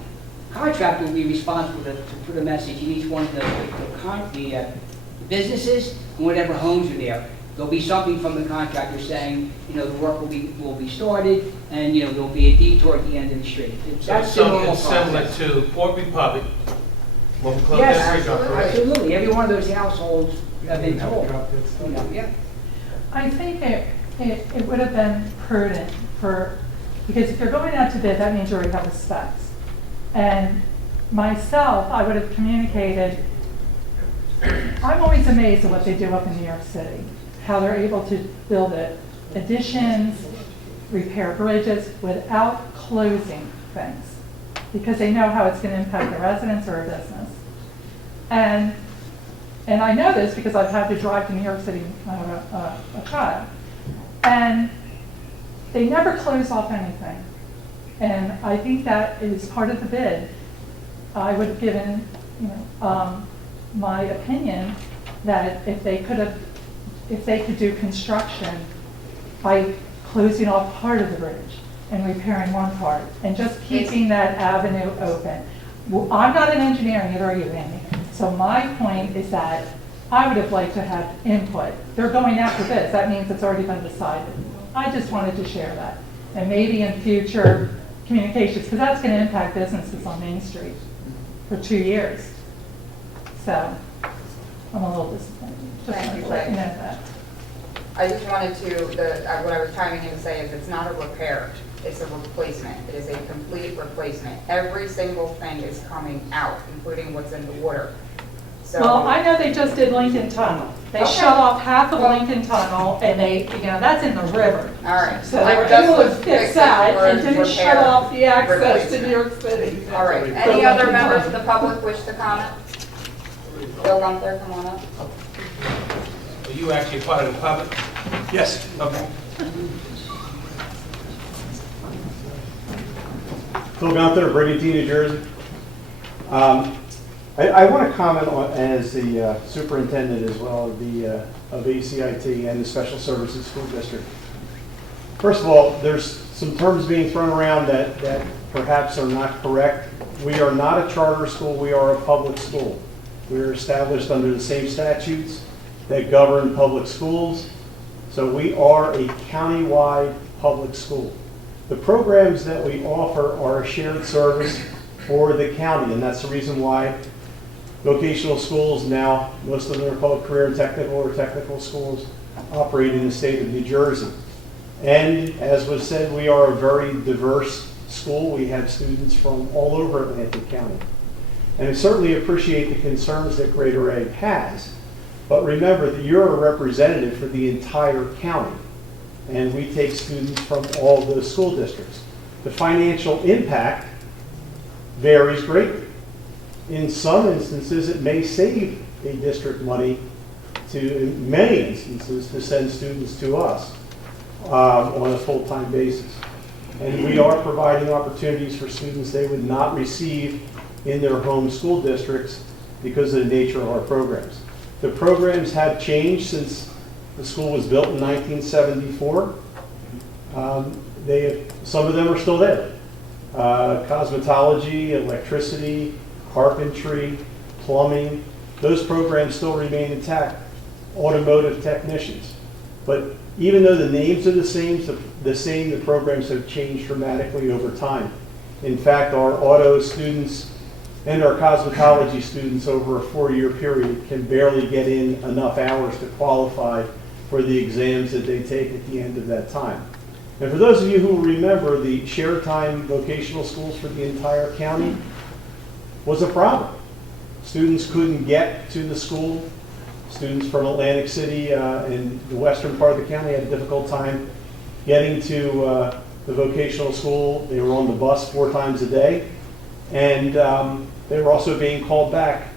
Contractor will be responsible to put a message in each one of the businesses and whatever homes are there. There'll be something from the contractor saying, the work will be started, and there'll be a detour at the end of the street. So That's it's the normal something similar process. to Port Republic, when we close Yes, that bridge off, correct? absolutely. Every one of those households have been told. Yeah. I think it would have been prudent because if you're going out to bid, that means you already have the specs. And myself, I would have communicated, I'm always amazed at what they do up in New York City, how they're able to build additions, repair bridges without closing things, because they know how it's going to impact the residents or a business. And I know this because I've had to drive to New York City when I have a child. And they never close off anything. And I think that is part of the bid. I would have given, my opinion that if they could do construction by closing off part of the bridge and repairing one part and just keeping that avenue open. Well, I'm not an engineer, neither are you, Andy. So my point is that I would have liked to have input. They're going after this. That means it's already been decided. I just wanted to share that. And maybe in future communications, because that's going to impact businesses on Main Street for 2 years. So I'm a little disappointed. Just Thank wanted you, to let you know Peg. that. I just wanted to, what I was chiming in to say is it's not a repair, it's a replacement. It is a complete replacement. Every single thing is coming out, including what's in the water. So, Well, I know they just did Lincoln Tunnel. They Okay. shut off half of Lincoln Tunnel and that's in the river. all right. So they were Just able to was fix fixing that the word and didn't shut repair, off the access to replacement. New York City. All right. Any other members of the public wish to comment? Bill Gunther, come on up. Are you actually part of the public? Yes. Okay. Phil Gunther, Brigantine, New Jersey. I want to comment on, as the superintendent as well of ACIT and the Special Services School District. First of all, there's some terms being thrown around that perhaps are not correct. We are not a charter school, we are a public school. We are established under the same statutes that govern public schools. So we are a county-wide public school. The programs that we offer are a shared service for the county, and that's the reason why vocational schools now, most of them are called career and technical or technical schools, operate in the state of New Jersey. And as was said, we are a very diverse school. We have students from all over Atlantic County. And I certainly appreciate the concerns that Greater Egg has. But remember that you're a representative for the entire county, and we take students from all of those school districts. The financial impact varies greatly. In some instances, it may save a district money in many instances, to send students to us on a full-time basis. And we are providing opportunities for students they would not receive in their home school districts because of the nature of our programs. The programs have changed since the school was built in 1974. Some of them are still there. Cosmetology, electricity, carpentry, plumbing, those programs still remain intact. Automotive technicians. But even though the names are the same, the programs have changed dramatically over time. In fact, our auto students and our cosmetology students over a 4-year period can barely get in enough hours to qualify for the exams that they take at the end of that time. And for those of you who remember, the shared time vocational schools for the entire county was a problem. Students couldn't get to the school. Students from Atlantic City and the western part of the county had a difficult time getting to the vocational school. They were on the bus 4 times a day. And they were also being called back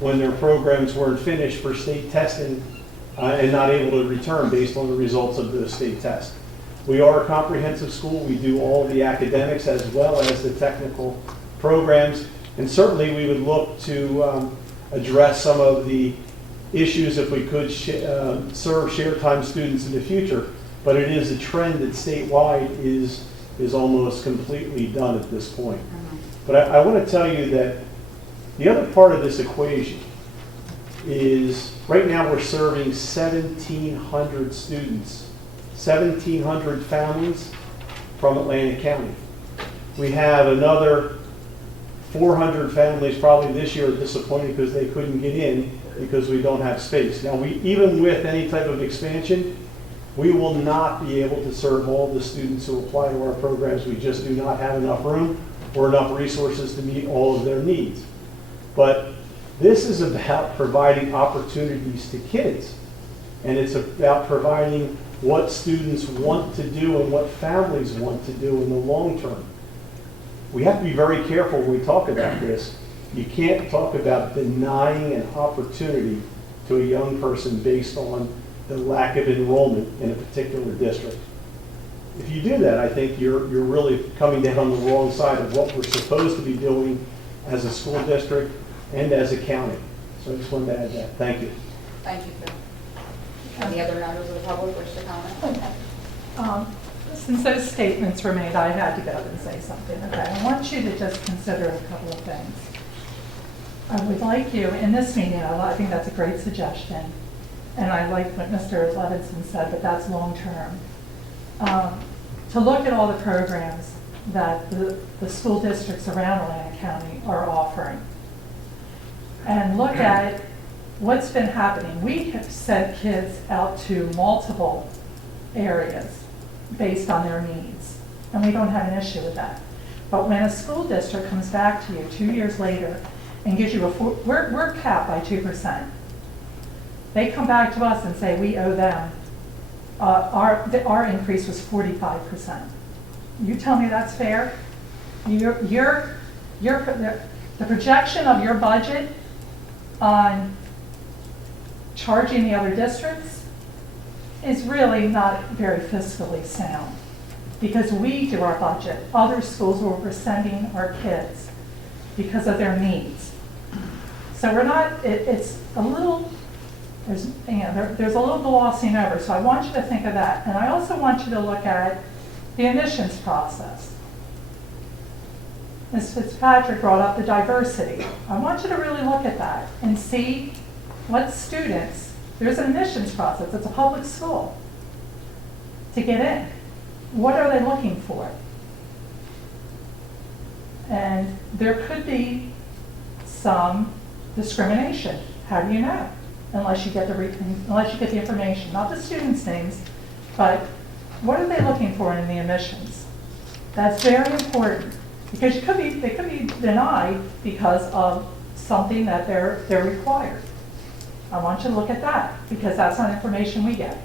when their programs weren't finished for state testing and not able to return based on the results of the state test. We are a comprehensive school. We do all the academics as well as the technical programs. And certainly we would look to address some of the issues if we could serve shared time students in the future. But it is a trend that statewide is almost completely done at this point. But I want to tell you that the other part of this equation is right now we're serving 1,700 students, 1,700 families from Atlantic County. We have another 400 families probably this year are disappointed because they couldn't get in because we don't have space. Now, even with any type of expansion, We will not be able to serve all the students who apply to our programs. We just do not have enough room or enough resources to meet all of their needs. But this is about providing opportunities to kids. And it's about providing what students want to do and what families want to do in the long term. We have to be very careful when we talk about this. You can't talk about denying an opportunity to a young person based on the lack of enrollment in a particular district. If you do that, I think you're really coming down on the wrong side of what we're supposed to be doing as a school district and as a county. So I just wanted to add that. Thank you. Thank you, Phil. Any other members of the public wish to comment? Since those statements were made, I had to get up and say something, okay? I want you to just consider a couple of things. I would like you, in this meeting, I think that's a great suggestion, and I like what Mr. Levinson said, but that's long-term. To look at all the programs that the school districts around Atlantic County are offering, and look at what's been happening. We have sent kids out to multiple areas based on their needs, and we don't have an issue with that. But when a school district comes back to you 2 years later and gives you we're capped by 2%. They come back to us and say we owe them, our increase was 45%. You tell me that's fair? The projection of your budget on charging the other districts is really not very fiscally sound, because we do our budget. Other schools where we're sending our kids because of their needs. So we're not, it's a little, there's a little glossing over. So I want you to think of that. And I also want you to look at the admissions process. Ms. Fitzpatrick brought up the diversity. I want you to really look at that and see what students, there's an admissions process, it's a public school, to get in. What are they looking for? And there could be some discrimination. How do you know? Unless you get the information, not the students' names, but what are they looking for in the admissions? That's very important, because they could be denied because of something that they're required. I want you to look at that, because that's not information we get.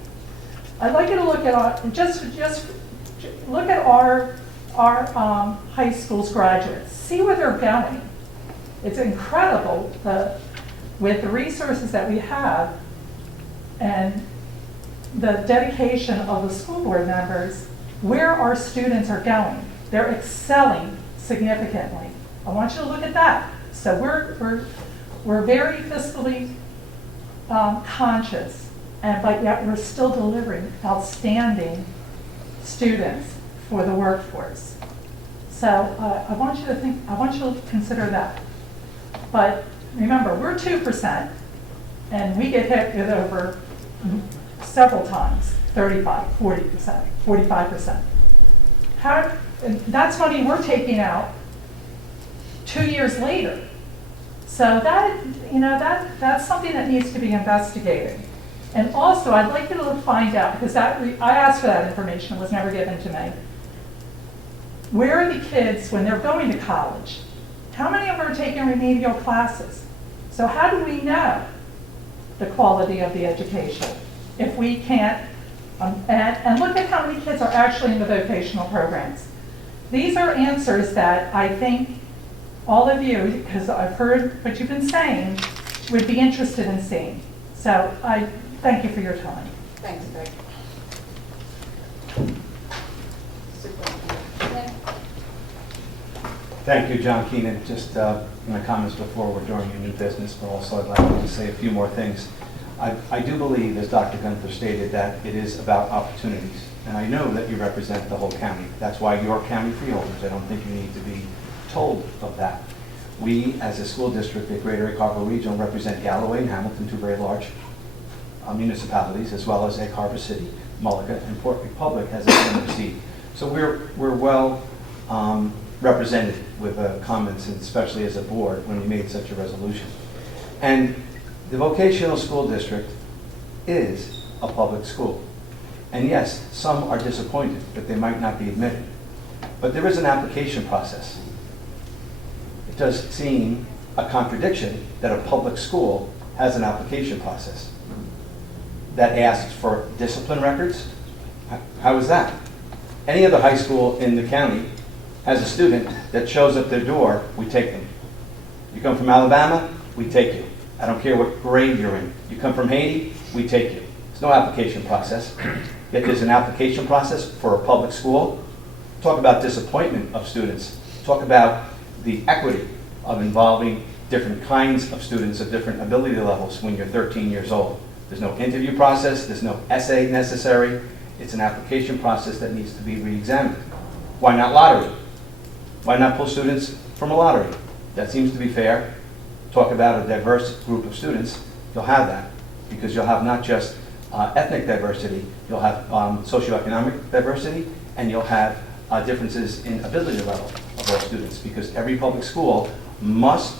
I'd like you to look at just look at our high school's graduates. See where they're going. It's incredible with the resources that we have and the dedication of the school board members, where our students are going. They're excelling significantly. I want you to look at that. So we're very fiscally conscious, but yet we're still delivering outstanding students for the workforce. So I want you to consider that. But remember, we're 2%, and we get hit with over several times, 35, 40%, 45%. And that's money we're taking out 2 years later. So that's something that needs to be investigated. And also, I'd like you to find out, because I asked for that information, it was never given to me. Where are the kids when they're going to college? How many of them are taking remedial classes? So how do we know the quality of the education if we can't, and look at how many kids are actually in the vocational programs. These are answers that I think all of you, because I've heard what you've been saying, would be interested in seeing. So I thank you for your time. Thanks, Greg. Thank you, John Keenan. Just my comments before were during your new business, but also I'd like to say a few more things. I do believe, as Dr. Gunther stated, that it is about opportunities. And I know that you represent the whole county. That's why you're county freeholders. I don't think you need to be told of that. We, as a school district at Greater Egg Harbor Regional, represent Galloway and Hamilton, two very large municipalities, as well as Egg Harbor City, Mullica, and Port Republic has a similar seat. So we're well represented with comments, and especially as a board, when we made such a resolution. And the vocational school district is a public school. And yes, some are disappointed that they might not be admitted. But there is an application process. It does seem a contradiction that a public school has an application process that asks for discipline records. How is that? Any other high school in the county has a student that shows up their door, we take them. You come from Alabama, we take you. I don't care what grade you're in. You come from Haiti, we take you. There's no application process. Yet there's an application process for a public school. Talk about disappointment of students. Talk about the equity of involving different kinds of students of different ability levels when you're 13 years old. There's no interview process, there's no essay necessary. It's an application process that needs to be re-examined. Why not lottery? Why not pull students from a lottery? That seems to be fair. Talk about a diverse group of students, you'll have that. Because you'll have not just ethnic diversity, you'll have socioeconomic diversity, and you'll have differences in ability level of all students. Because every public school must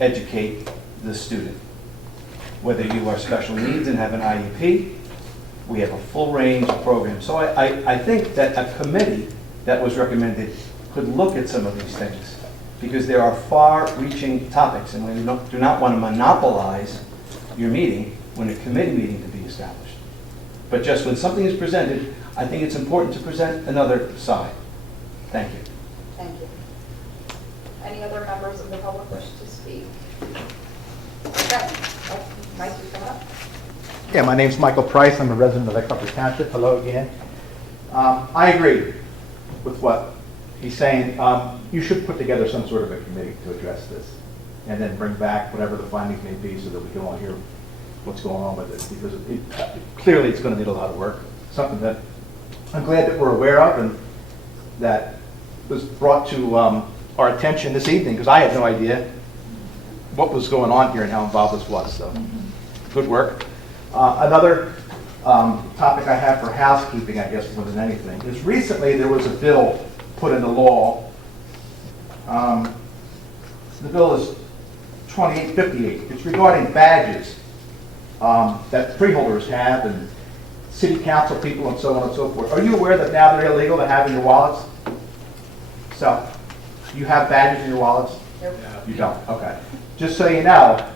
educate the student. Whether you are special needs and have an IEP, we have a full range of programs. So I think that a committee that was recommended could look at some of these things, because there are far-reaching topics, and we do not want to monopolize your meeting when a committee meeting to be established. But just when something is presented, I think it's important to present another side. Thank you. Thank you. Any other members of the public wish to speak? Okay. Oh, Mike, you come up. Yeah, my name's Michael Price. I'm a resident of Ecknover Township. Hello again. I agree with what he's saying. You should put together some sort of a committee to address this, and then bring back whatever the findings may be so that we can all hear what's going on with it, because clearly it's going to need a lot of work. Something that I'm glad that we're aware of and that was brought to our attention this evening, because I had no idea what was going on here and how involved this was. So, good work. Another topic I have for housekeeping, I guess more than anything, is recently there was a bill put into law. The bill is 2858. It's regarding badges that freeholders have, and city council people and so on and so forth. Are you aware that now they're illegal to have in your wallets? So, you have badges in your wallets? Nope. You don't? Okay. Just so you know,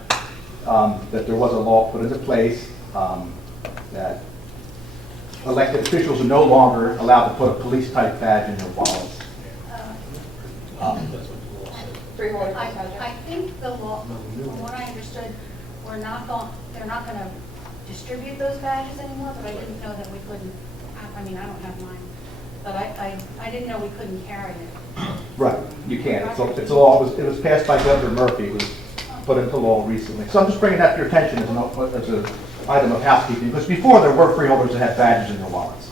that there was a law put into place that elected officials are no longer allowed to put a police-type badge in their wallets. I think the law, from what I understood, they're not going to distribute those badges anymore, but I didn't know that we couldn't, I mean, I don't have mine, but I didn't know we couldn't carry it. Right, you can. It's a law. It was passed by Governor Murphy. It was put into law recently. So I'm just bringing that to your attention as an item of housekeeping, because before there were freeholders that had badges in their wallets.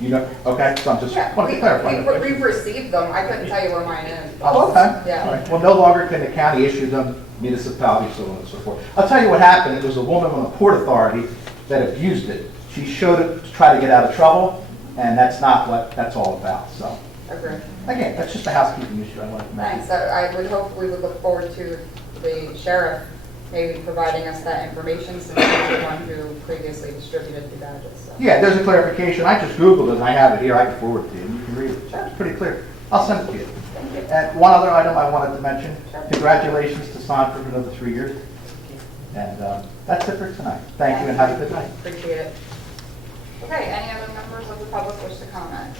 You know, okay, so I'm just want to clarify. We've received them. I couldn't tell you where mine is. Oh, okay. Yeah. All right. Well, no longer can the county issue them, municipalities, so on and so forth. I'll tell you what happened. It was a woman on the Port Authority that abused it. She showed it to try to get out of trouble, and that's not what that's all about. So, Okay. again, that's just a housekeeping issue I wanted to mention. Thanks. I would hope we would look forward to the sheriff maybe providing us that information, since he's the one who previously distributed the badges. So. Yeah, there's a clarification. I just Googled it, and I have it here. I can forward it to you. You can read it. It's pretty clear. I'll send it to you. Thank you. And one other item I wanted to mention. Congratulations to Son for another 3 years. And that's it for tonight. Thank you, and have a good night. Appreciate it. Okay, any other members of the public wish to comment?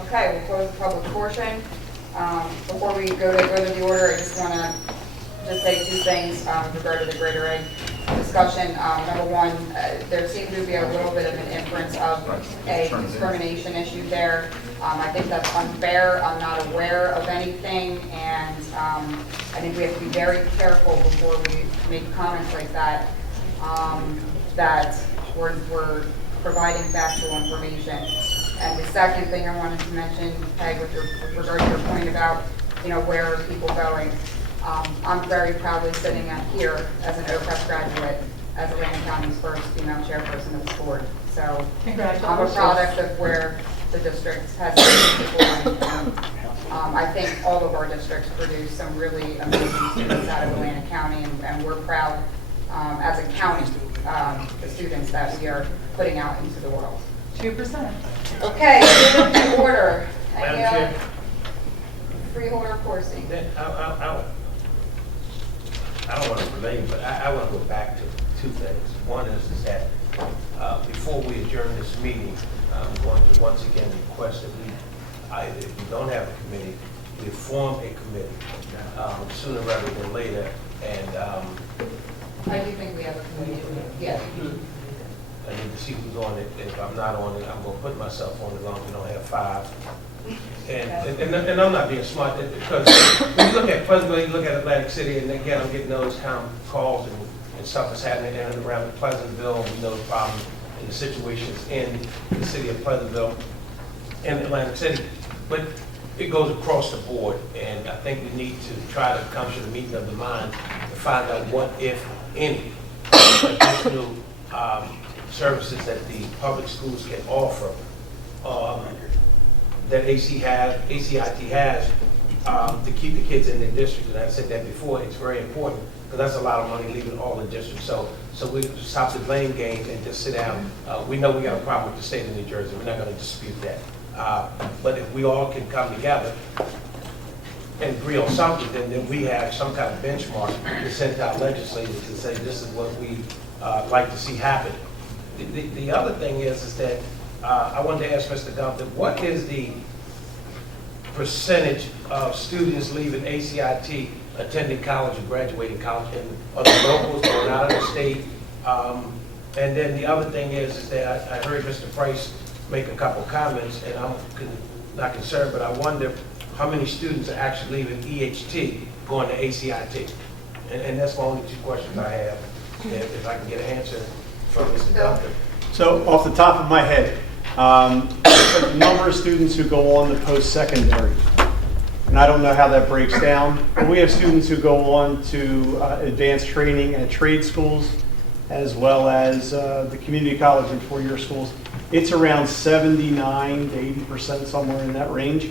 Okay, we'll close the public portion. Before we go to the order, I just want to say two things with regard to the Greater Egg discussion. Number one, there seems to be a little bit of an inference of a discrimination issue there. I think that's unfair. I'm not aware of anything, and I think we have to be very careful before we make comments like that, that we're providing factual information. And the second thing I wanted to mention, Peg, with regard to your point about, where are people going? I'm very proudly sitting up here as an OPEP graduate, as Atlantic County's first female chairperson of this board. So Congratulations. I'm a product of where the district has been before. I think all of our districts produce some really amazing students out of Atlantic County, and we're proud as a county, the students that we are putting out into the world. 2%. Okay, moving to order. Madam Any Chair? other Freeholder Coursing. I don't want to relate, but I want to go back to two things. One is that before we adjourn this meeting, I'm going to once again request that if we don't have a committee, we form a committee sooner rather than later. And I do think we have a committee. Yeah. I need to see who's on it. If I'm not on it, I'm going to put myself on it as long as we don't have 5. And I'm not being smart, because when you look at Pleasantville, you look at Atlantic City, and again, I'm getting those calls and stuff that's happening in and around Pleasantville. We know the problems and the situations in the city of Pleasantville and Atlantic City. But it goes across the board, and I think we need to try to come to the meeting of the mind to find out what, if any, additional services that the public schools can offer that ACIT has to keep the kids in the district. And I said that before, it's very important, because that's a lot of money leaving all the districts. So we stop the blame game and just sit down. We know we got a problem with the state of New Jersey. We're not going to dispute that. But if we all can come together and agree on something, then we have some kind of benchmark to send to our legislators and say this is what we like to see happen. The other thing is that I wanted to ask Mr. Gunther, what is the percentage of students leaving ACIT, attending college or graduating college, and are the locals going out of the state? And then the other thing is that I heard Mr. Price make a couple comments, and I'm not concerned, but I wonder how many students are actually leaving EHT going to ACIT? And that's my only 2 questions I have, if I can get an answer from Mr. Gunther. So off the top of my head, the number of students who go on to post-secondary, and I don't know how that breaks down, but we have students who go on to advanced training at trade schools, as well as the community college and 4-year schools. It's around 79 to 80%, somewhere in that range.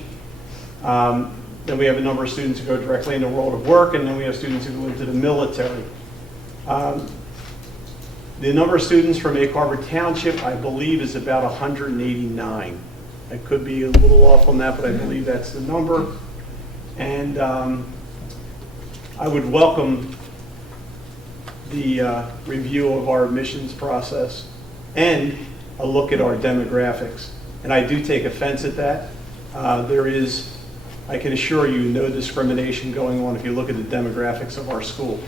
Then we have a number of students who go directly into the world of work, and then we have students who go into the military. The number of students from Egg Harbor Township, I believe, is about 189. I could be a little off on that, but I believe that's the number. And I would welcome the review of our admissions process and a look at our demographics. And I do take offense at that. There is, I can assure you, no discrimination going on if you look at the demographics of our school.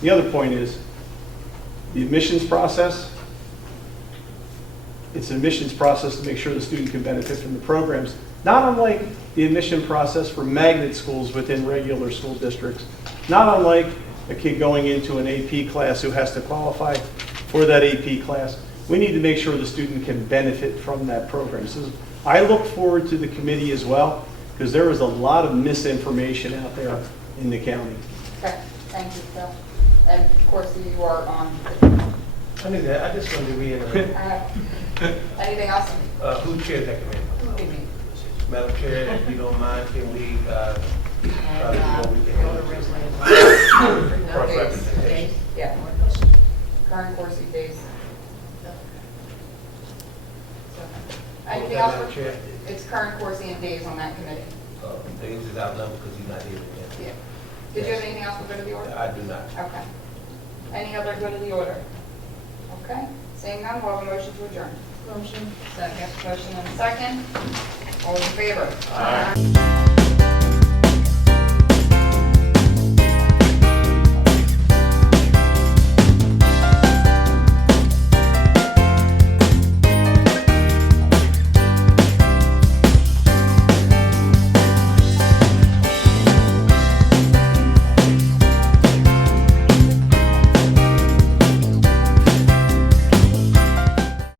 The other point is, the admissions process, it's an admissions process to make sure the student can benefit from the programs, not unlike the admission process for magnet schools within regular school districts, not unlike a kid going into an AP class who has to qualify for that AP class. We need to make sure the student can benefit from that program. So I look forward to the committee as well, because there is a lot of misinformation out there in the county. Okay, thank you, Phil. And of course, you are on. I knew that. I just wanted to reiterate. Anything else? Who chairs that committee? Madam Chair, if you don't mind, can we try to do what we can? Cross-representation. Yeah. Current Corsi days. Anything else? Madam Chair? It's current Corsi and days on that committee. Days is outnumbered because he's not here again. Yeah. Did you have anything else for good of the order? I do not. Okay. Any other good of the order? Okay. Seeing none, we'll have a motion to adjourn. Motion. Second. Motion and a second. All in favor? Aye.